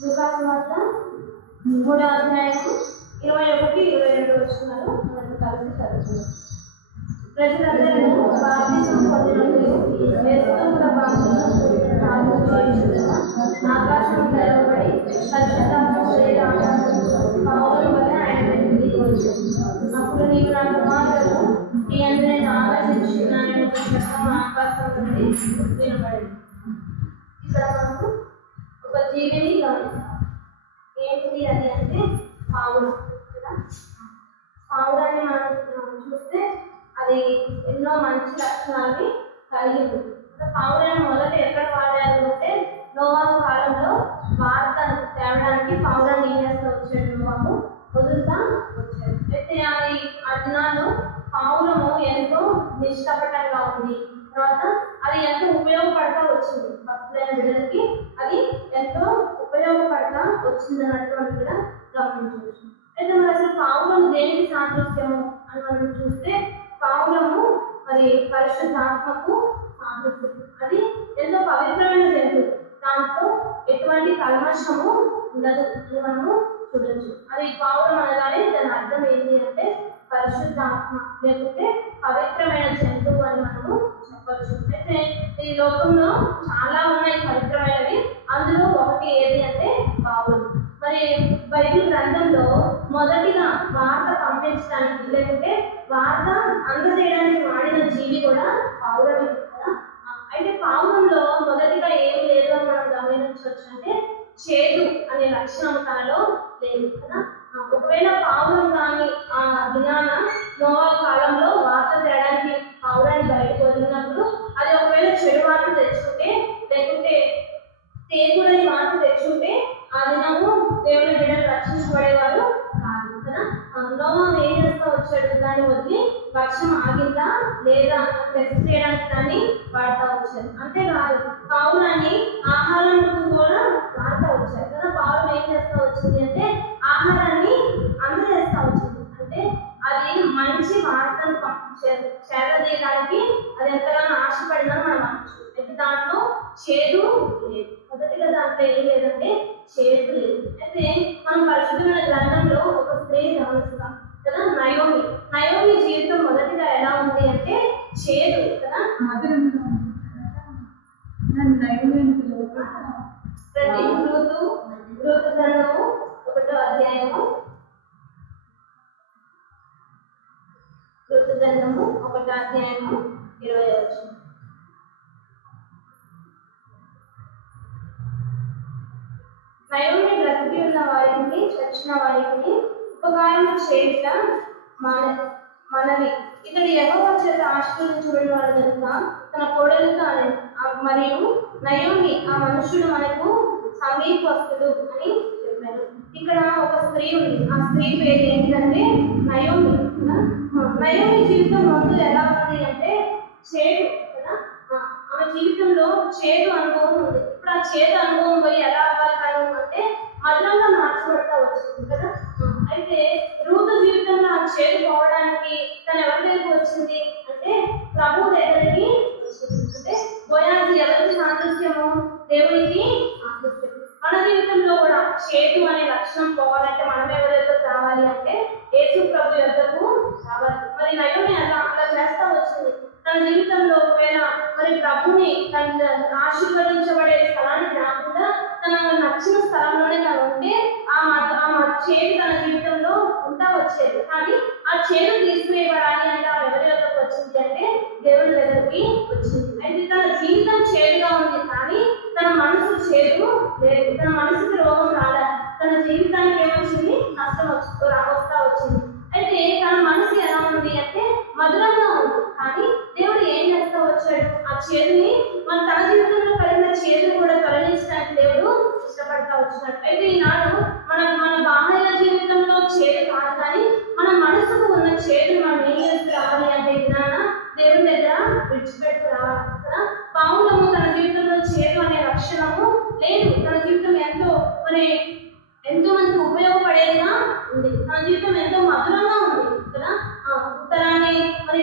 లూకాసు వార్త 3వ అధ్యాయము 21-22 వచనాలు మనం కలిసి చదువుకుందాం. ప్రజలందరూ బాప్తిసం పొందినప్పుడు యేసు కూడా బాప్తిసం పొందిన ప్రార్థన చేయుచుండగా ఆకాశం తెరవబడి పరిశుద్ధాత్మ శరీర ఆకాశంలో పావురం వలె ఆయన మీదకి దిగి వచ్చెను. అప్పుడు నీవు నా కుమారుడు, నీ యందు నేను ఆనందించుచున్నానని ఒక శబ్దం ఆకాశం నుండి వినబడింది. ఇక్కడ మనకు ఒక జీవిని గమనిస్తాం. ఏంటిది అది అంటే పావురం కదా. పావురాన్ని మనం చూస్తే అది ఎన్నో మంచి లక్షణాలని కలిగి ఉంది. పావురాన్ని మొదట ఎక్కడ వాడారు అంటే నోవాహు కాలంలో వార్త తేవడానికి పావురాన్ని ఏం చేస్తూ వచ్చాడు, నోవాహు వదులుతా వచ్చాడు. అయితే అది ఆ దినాల్లో పావురము ఎంతో నిష్కపటంగా ఉంది. తర్వాత అది ఎంతో ఉపయోగపడతా వచ్చింది. భక్తులైన బిడ్డలకి అది ఎంతో ఉపయోగపడతా వచ్చింది అన్నట్టు మనం ఇక్కడ గమనించవచ్చు. అయితే మరి అసలు పావురము దేనికి సాదృశ్యము అని మనం చూస్తే పావురము మరి పరిశుద్ధాత్మకు సాదృశ్యం. అది ఎంతో పవిత్రమైన జంతువు, దాంట్లో ఎటువంటి కల్మషము ఉండదు అని మనము చూడొచ్చు. అది పావురం అనగానే దాని అర్థం ఏంటి అంటే పరిశుద్ధాత్మ లేకుంటే పవిత్రమైన జంతువు అని మనము చెప్పచ్చు. అయితే ఈ లోకంలో చాలా ఉన్నాయి పవిత్రమైనవి, అందులో ఒకటి ఏది అంటే పావురం. మరి బైబిల్ గ్రంథంలో మొదటిగా వార్త పంపించడానికి లేకుంటే వార్త అందజేయడానికి వాడిన జీవి కూడా పావురమే కదా. అయితే పావురంలో మొదటిగా ఏం లేదు అని మనం గమనించవచ్చు అంటే చేదు అనే లక్షణం తనలో లేదు కదా. ఒకవేళ పావురం కానీ ఆ దినాన నోవాహు కాలంలో వార్త తేడానికి పావురాన్ని బయటకు వదిలినప్పుడు అది ఒకవేళ చెడు వార్త తెచ్చుకుంటే లేకుంటే తేగుడని వార్త తెచ్చుకుంటే ఆ దినము దేవుని బిడ్డలు రక్షించబడేవారు కాదు కదా. నోవాహు ఏం చేస్తా వచ్చాడు, దాన్ని వదిలి వర్షం ఆగిందా లేదా టెస్ట్ చేయడానికి దాన్ని వాడుతూ వచ్చారు. అంతేకాదు పావురాన్ని ఆహారం కూడా వాడుతూ వచ్చారు కదా. పావురం ఏం చేస్తా వచ్చింది అంటే ఆహారాన్ని అందజేస్తా వచ్చింది. అంటే అది మంచి వార్తను చేరదీయడానికి అది ఎంతగానో ఆశపడిందని మనం అనొచ్చు. అయితే దాంట్లో చేదు లేదు. మొదటిగా దాంట్లో ఏం లేదంటే చేదు లేదు. అయితే మనం పరిశుద్ధమైన గ్రంథంలో ఒక స్త్రీని గమనిస్తాం కదా, నయోమి జీవితం మొదటిగా ఎలా ఉంది అంటే చేదు కదా. ఋతు గ్రంథము 1వ అధ్యాయము ఋతు గ్రంథము 1వ అధ్యాయము 20వ వచనం. నయోమి బ్రతికి ఉన్న వారికి చచ్చిన వారికి ఉపకారం చేయుట మనవి. ఇతడు యెహోవా చేత ఆశీర్వదించబడిన వాడు కనుక తన కోడలితో మరియు నయోమి ఆ మనుష్యుడు మనకు సమీపస్తుడు అని చెప్పారు. ఇక్కడ ఒక స్త్రీ ఉంది, ఆ స్త్రీ పేరు ఏంటంటే నయోమి. నయోమి జీవితం ముందు ఎలా ఉంది అంటే చేదు కదా. ఆమె జీవితంలో చేదు అనుభవం ఉంది. ఇప్పుడు ఆ చేదు అనుభవం పోయి ఎలా అవ్వాలి అంటే మధురంగా మార్చబడతా వచ్చింది కదా. అయితే రూతు జీవితంలో ఆ చేదు పోవడానికి తను ఎవరి దగ్గరికి వచ్చింది అంటే ప్రభు దగ్గరికి వచ్చింది. అంటే బోయాజు ఎవరికి సాదృశ్యము, దేవునికి సాదృశ్యం. మన జీవితంలో కూడా చేదు అనే లక్షణం పోవాలంటే మనం ఎవరైతే రావాలి అంటే యేసు ప్రభు యొద్దకు రావాలి. మరి నయోమి అలా చేస్తా వచ్చింది. తన జీవితంలో ఒకవేళ మరి ప్రభుని తన ఆశీర్వదించబడే స్థలాన్ని రాకుండా తనకు నచ్చిన స్థలంలోనే తను ఉంటే ఆ చేదు తన జీవితంలో ఉంటా వచ్చేది. కానీ ఆ చేదు తీసివేయబడాలి అంటే ఆమె ఎవరి వద్దకు వచ్చింది అంటే దేవుని దగ్గరికి వచ్చింది. అయితే తన జీవితం చేదుగా ఉంది కానీ తన మనసు చేదు లేదు. తన మనసుకి రోగం రాలే, తన జీవితానికి ఏమొచ్చింది, నష్టం వస్తా వచ్చింది. అయితే తన మనసు ఎలా ఉంది అంటే మధురంగా ఉంది. కానీ దేవుడు ఏం చేస్తా వచ్చాడు, ఆ చేదుని తన జీవితంలో కలిగిన చేదుని కూడా తొలగించడానికి దేవుడు ఇష్టపడతా వచ్చినాడు. అయితే ఈనాడు మన బాహ్య జీవితంలో చేదు కాదు, కానీ మన మనసుకు ఉన్న చేదుని మనం ఏం చేస్తూ రావాలి అంటే దేవుని దగ్గర విడిచిపెడుతూ రావాలి కదా. పావురము తన జీవితంలో చేదు అనే లక్షణము లేదు. తన జీవితం ఎంతో మందికి ఉపయోగపడేదిగా ఉంది. తన జీవితం ఎంతో మధురంగా ఉంది కదా. ఉత్తరాన్ని మరి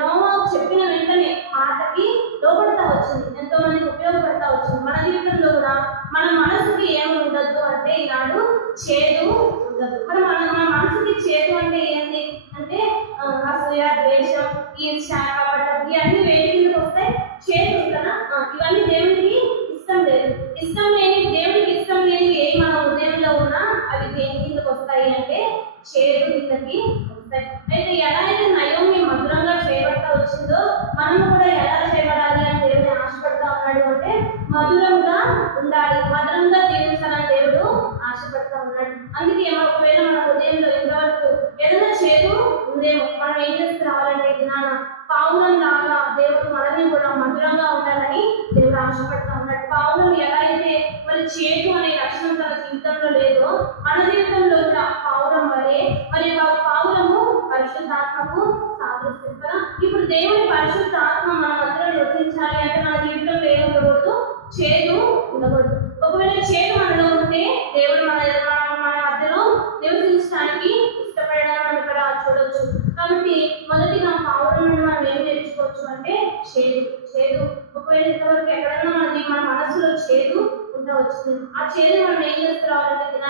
నోవాహు చెప్పిన వెంటనే మాటకి లోపడతా వచ్చింది, ఎంతో మందికి ఉపయోగపడతా వచ్చింది. మన జీవితంలో కూడా మన మనసుకి ఏమి ఉండద్దు అంటే చేదు ఉండదు. మరి మన మనసుకి చేదు అంటే ఏంటి అంటే అసూయ, ద్వేషం, ఈర్ష్య, కపటం ఇవన్నీ వేడి కిందకి వస్తాయి, చేదు కదా. ఇవన్నీ దేవునికి ఇష్టం లేదు. ఇష్టం లేని దేవునికి ఇష్టం లేని ఏవి మన హృదయంలో ఉన్నా అవి దేని కిందకి వస్తాయి అంటే చేదు కిందకి వస్తాయి. అయితే ఎలా అయితే నయోమి మధురంగా చేయబడతా వచ్చిందో మనము కూడా ఎలా చేయబడాలి అని దేవుని ఆశపడతా ఉన్నాడు అంటే మధురంగా ఉండాలి, మధురంగా జీవించాలని దేవుడు ఆశపడతా ఉన్నాడు. అందుకే ఒకవేళ మన హృదయంలో ఇంతవరకు ఏదైనా చేదు ఉందేమో మనం ఏం చేసి రావాలంటే జ్ఞాన పావులం లాగా దేవుడు మనల్ని కూడా మధురంగా ఉండాలని దేవుడు ఆశపడతా ఉన్నాడు. పావులం ఎలా అయితే మరి చేదు అనే లక్షణం తన జీవితంలో లేదో మన జీవితంలో కూడా పావులం వలె మరి పావులము పరిశుద్ధాత్మకు సాదృశ్యం కదా. ఇప్పుడు దేవుని పరిశుద్ధాత్మ మన మధ్యలో నివసించాలి అంటే మన జీవితంలో ఏం ఉండకూడదు, చేదు ఉండకూడదు. ఒకవేళ చేదు మనలో ఉంటే దేవుడు మన మధ్యలో నివసించడానికి ఇష్టపడడం మనం ఇక్కడ చూడవచ్చు. కాబట్టి మొదటిగా పావురం నుండి మనం ఏం నేర్చుకోవచ్చు అంటే చేదు. ఒకవేళ ఇంతవరకు ఎక్కడైనా మన మనసులో చేదు ఉండవచ్చు. ఆ చేదు మనం ఏం చేస్తున్నామంటే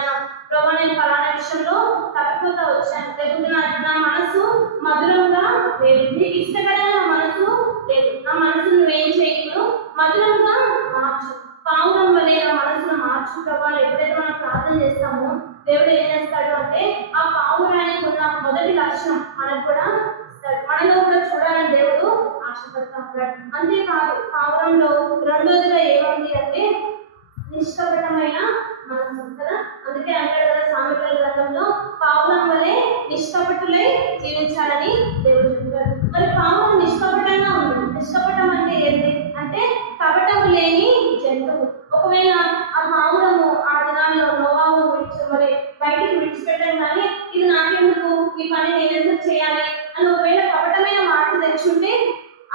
ప్రభా నేను ఫలానా విషయంలో తప్పిపోతా వచ్చాను, లేకుంటే నా మనసు మధురంగా లేదు, నీకు ఇష్టకరంగా నా మనసు లేదు, నా మనసు నువ్వేం చేయను మధురంగా మార్చు, పావురం వలె నా మనసును మార్చు ప్రభా. ఎప్పుడైతే మనం ప్రార్థన చేస్తామో దేవుడు ఏం చేస్తాడు అంటే ఆ పావురానికి ఉన్న మొదటి లక్షణం మనకు కూడా ఇస్తాడు, మనలో కూడా చూడాలని దేవుడు ఆశపడతా ఉంటాడు. అంతేకాదు పావురంలో రెండోదిగా ఏముంది అంటే నిష్కపటమైన మనసు కదా. అందుకే అంటాడు కదా సామెతల గ్రంథంలో పావురం వలె నిష్కపటులై జీవించాలని దేవుడు చెప్పాడు. మరి పావురం నిష్కపటంగా ఉంది. నిష్కపటం అంటే ఏంటి అంటే కపటము లేని జంతువు. ఒకవేళ ఆ పావురము ఆ దినాల్లో నోవాహు మరి బయటికి విడిచిపెట్టడం కానీ ఇది నాకెందుకు, ఈ పని నేను ఎందుకు చేయాలి అని ఒకవేళ కపటమైన మాట తెచ్చుంటే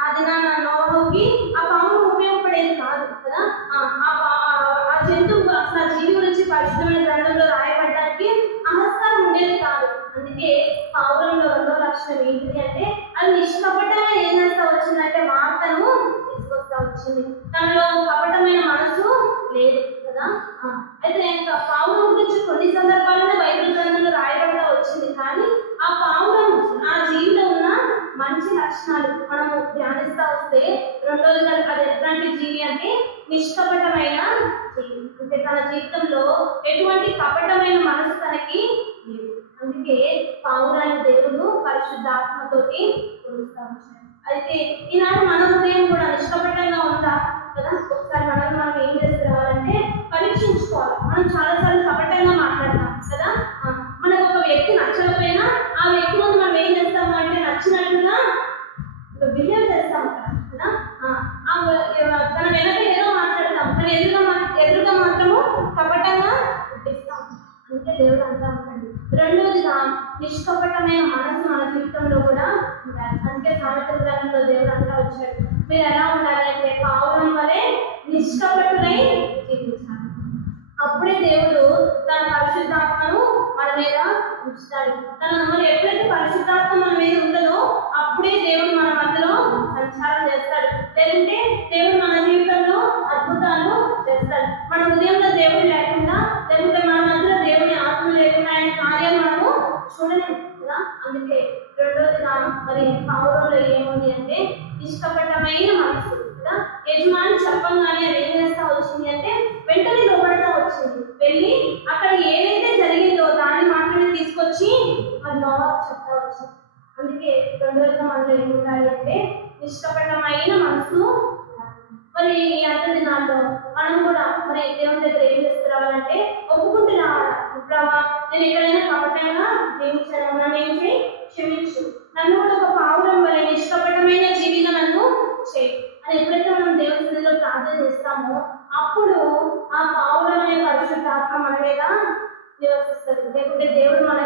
ఆ దినాన నోవాహుకి ఆ పావురం ఉపయోగపడేది కాదు కదా. ఆ జంతువు అసలు ఆ జీవి గురించి పరిశుద్ధమైన గ్రంథంలో రాయబడడానికి ఆస్కారం ఉండేది కాదు. అందుకే పావురంలో రెండో లక్షణం ఏంటిది అంటే అది నిష్కపటంగా ఏం చేస్తా వచ్చిందంటే వార్తను తీసుకొస్తా వచ్చింది, తనలో కపటమైన మనసు లేదు కదా. అయితే పావురం గురించి కొన్ని సందర్భాల్లో బైబిల్ గ్రంథంలో రాయబడతా వచ్చింది, కానీ ఆ పావురం ఆ జీవిలో ఉన్న మంచి లక్షణాలు మనము ధ్యానిస్తా వస్తే రెండోదిగా అది ఎట్లాంటి జీవి అంటే నిష్కపటమైన జీవి. అంటే తన జీవితంలో ఎటువంటి కపటమైన మనసు తనకి లేదు. అందుకే పావురాన్ని దేవుడు పరిశుద్ధాత్మతోటి కొలుస్తా వచ్చాడు. అయితే ఈనాడు మన హృదయం కూడా నిష్కపటంగా ఉందా కదా. ఒకసారి మనం ఏం చేసి రావాలంటే పరీక్షించుకోవాలి. మనం చాలాసార్లు కపటంగా మాట్లాడతాం కదా. మనకు ఒక వ్యక్తి నచ్చకపోయినా ఆ వ్యక్తి ముందు మనం ఏం చేస్తాము అంటే నచ్చినట్టుగా బిహేవ్ చేస్తాం కదా. తన వెనక ఏదో మాట్లాడతాం, తన ఎదురుగా మాత్రము కపటంగా పుట్టిస్తాం. అందుకే దేవుడు అంటా ఉంటాడు. రెండోదిగా నిష్కపటమైన మనసు మన జీవితంలో కూడా ఉండాలి. అందుకే సామెతల గ్రంథంలో దేవుడు అంటా వచ్చాడు, మీరు ఎలా ఉండాలి అంటే పావురం వలె నిష్కపటులై జీవించాలి. అప్పుడే దేవుడు తన పరిశుద్ధాత్మను మన మీద ఉంచుతాడు. మరి ఎప్పుడైతే పరిశుద్ధాత్మ మన మీద ఉంటుందో అప్పుడే దేవుడు మన మధ్యలో సంచారం చేస్తాడు. లేదంటే దేవుడు మన జీవితంలో అద్భుతాలు చేస్తాడు. మన హృదయంలో దేవుడు లేకుండా, లేకుంటే మన మధ్యలో దేవుని ఆత్మ లేకుండా ఆయన కార్యాలు మనము చూడలేము కదా. అందుకే రెండోదిగా మరి పావురంలో ఏముంది అంటే నిష్కపటమైన మనసు కదా. యజమాని చెప్పంగానే అది ఏం చేస్తా వచ్చింది అంటే వెంటనే లోపడతా వచ్చింది, వెళ్ళి అక్కడ ఏదైతే జరిగిందో దాన్ని మాత్రమే తీసుకొచ్చి మరి నోవాహుకు చెప్తా వచ్చింది. అందుకే రెండోదిగా మనలో ఏమి ఉండాలి అంటే నిష్కపటమైన మనసు. మరి ఈ అంత దినాల్లో మనం కూడా మరి దేవుని దగ్గర ఏం చేస్తున్నారంటే ఒప్పుకుంటూ రావాలి. ప్రభా నేను ఎక్కడైనా కపటంగా జీవించాను, నన్ను ఏం చేయి, క్షమించు, నన్ను కూడా ఒక పావురం వలె నిష్కపటమైన జీవిగా నన్ను చేయి అని ఎప్పుడైతే మనం దేవుని సన్నిధిలో ప్రార్థన చేస్తామో అప్పుడు ఆ పావురం అనే పరిశుద్ధాత్మ మన మీద నివసిస్తుంది. లేకుంటే దేవుడు మన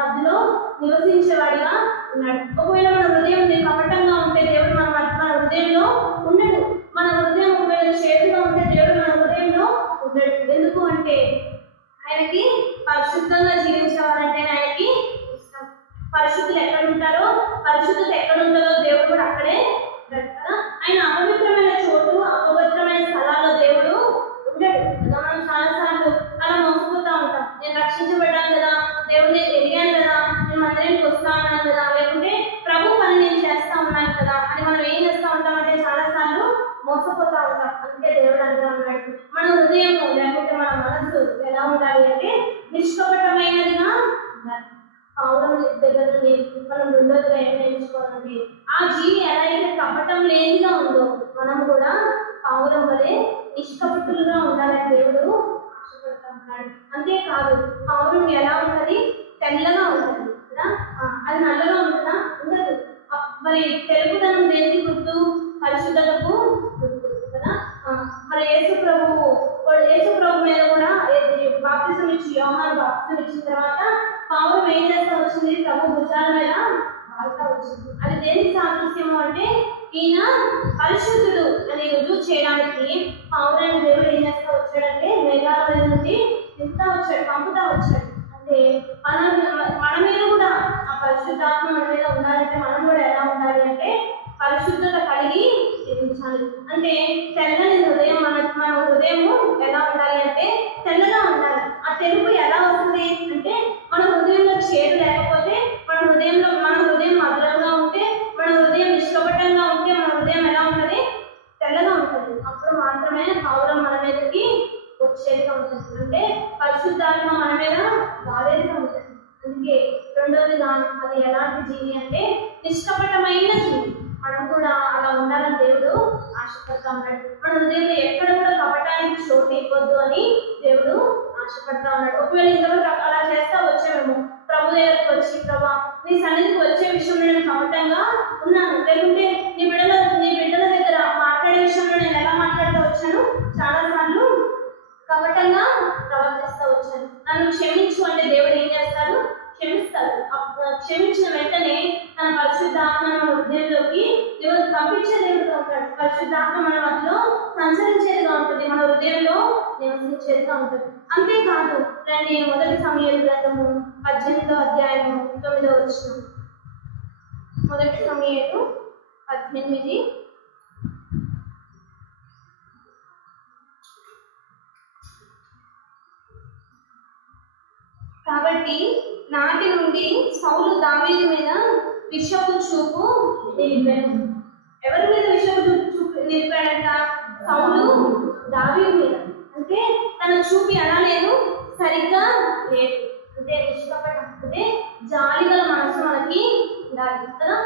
మధ్యలో నివసించేవాడిగా ఉన్నాడు. ఒకవేళ మన హృదయం కపటంగా ఉంటే దేవుడు మన హృదయంలో ఉండడు. మన హృదయం ఒకవేళ చేతుగా ఉంటే దేవుడు మన హృదయంలో ఉండడు. ఎందుకు అంటే ఆయనకి పరిశుద్ధంగా జీవించాలంటే ఆయనకి ఇష్టం. పరిశుద్ధులు ఎక్కడ ఉంటారో, పరిశుద్ధత ఎక్కడ ఉంటుందో దేవుడు కూడా అక్కడే ఉంటాడు కదా. ఆయన అపవిత్రమైన చోటు, అపవిత్రమైన స్థలాల్లో దేవుడు ఉండడు. మనం చాలాసార్లు అలా మోసపోతూ ఉంటాం. నేను ఉండాలి అంటే నిష్కపటమైనదిగా ఉండాలి. పావురం దగ్గర మనం రెండోదిగా ఏం నేర్చుకోవాలంటే ఆ జీవి ఎలా అయితే కపటం లేనిగా ఉందో మనం కూడా పావురం వలె నిష్కపటులుగా ఉండాలని దేవుడు ఆశపడతా ఉన్నాడు. అంతేకాదు పావురం ఎలా ఉంటది? తెల్లగా ఉంటుంది కదా, అది నల్లగా ఉంటుందా? ఉండదు. మరి తెలుపుదనం దేనికి గుర్తు? పరిశుద్ధతకు గుర్తు కదా. మరి యేసు ప్రభు మీద కూడా బాప్తిసం ఇచ్చి యోహాను బాప్తిసం ఇచ్చిన తర్వాత పావురం ఏం చేస్తా వచ్చింది? ప్రభు భుజాల మీద వాళ్తా వచ్చింది. అది దేనికి సాదృశ్యము అంటే ఈయన పరిశుద్ధుడు అని రుజువు చేయడానికి పావురాన్ని దేవుడు ఏం చేస్తా వచ్చాడంటే మేఘాల మీద నుండి తింటా వచ్చాడు, పంపుతా వచ్చాడు. అంటే మన మీద కూడా ఆ పరిశుద్ధాత్మ మన మీద ఉండాలంటే మనం కూడా ఎలా ఉండాలి అంటే పరిశుద్ధత కలిగి జీవించాలి. అంటే తెల్లని హృదయం మన హృదయము ఎలా ఉండాలి అంటే తెల్లగా ఉండాలి. ఆ తెలుపు ఎలా వస్తుంది అంటే మన హృదయంలో చేదు లేకపోతే, మన హృదయం మధురంగా ఉంటే, మన హృదయం నిష్కపటంగా ఉంటే మన హృదయం ఎలా ఉంటుంది? తెల్లగా ఉంటుంది. అప్పుడు మాత్రమే పావురం మన మీదకి వచ్చేదిగా ఉంటుంది. అంటే పరిశుద్ధాత్మ మన మీద వాడేదిగా ఉంటుంది. అందుకే రెండోదిగా అది ఎలాంటి జీవి అంటే నిష్కపటమైన జీవి. మనం కూడా అలా ఉండాలని దేవుడు ఆశపడతా ఉన్నాడు. మన హృదయంలో ఎక్కడ కూడా కపటానికి చోటు ఇవ్వద్దు అని దేవుడు ఆశపడతా ఉన్నాడు. ఒకవేళ ఇంతవరకు అలా చేస్తా వచ్చామేమో, ప్రభు దగ్గరకు వచ్చి ప్రభా నీ సన్నిధికి వచ్చే విషయంలో నేను కపటంగా ఉన్నాను, లేకుంటే నీ బిడ్డల దగ్గర మాట్లాడే విషయంలో నేను ఎలా మాట్లాడుతూ వచ్చాను? చాలా సార్లు కపటంగా ప్రవర్తిస్తూ వచ్చాను, నన్ను క్షమించు అంటే దేవుడు ఏం చేస్తాడు? క్షమిస్తాడు. క్షమించిన వెంటనే తన పరిశుద్ధాత్మ మన హృదయంలోకి దేవుడు పంపించే దేవుడుగా ఉంటాడు. పరిశుద్ధాత్మ మన మధ్యలో సంచరించేదిగా ఉంటుంది, మన హృదయంలో నివసించేదిగా ఉంటుంది. అంతేకాదు రండి, మొదటి సమూయేలు గ్రంథము 18వ అధ్యాయము 9వ వచనం. మొదటి సమూయేలు 18. కాబట్టి నాటి నుండి సౌలు దావీదు మీద విషపు చూపు నిలిపాడు. ఎవరి మీద విషపు చూపు నిలిపాడంట? సౌలు దావీదు మీద. అంటే తన చూపు ఎలా లేదు? సరిగ్గా లేదు. అంటే నిష్కపటం అంటే జాలి గల మనసు మనకి ఉండాలి కదా.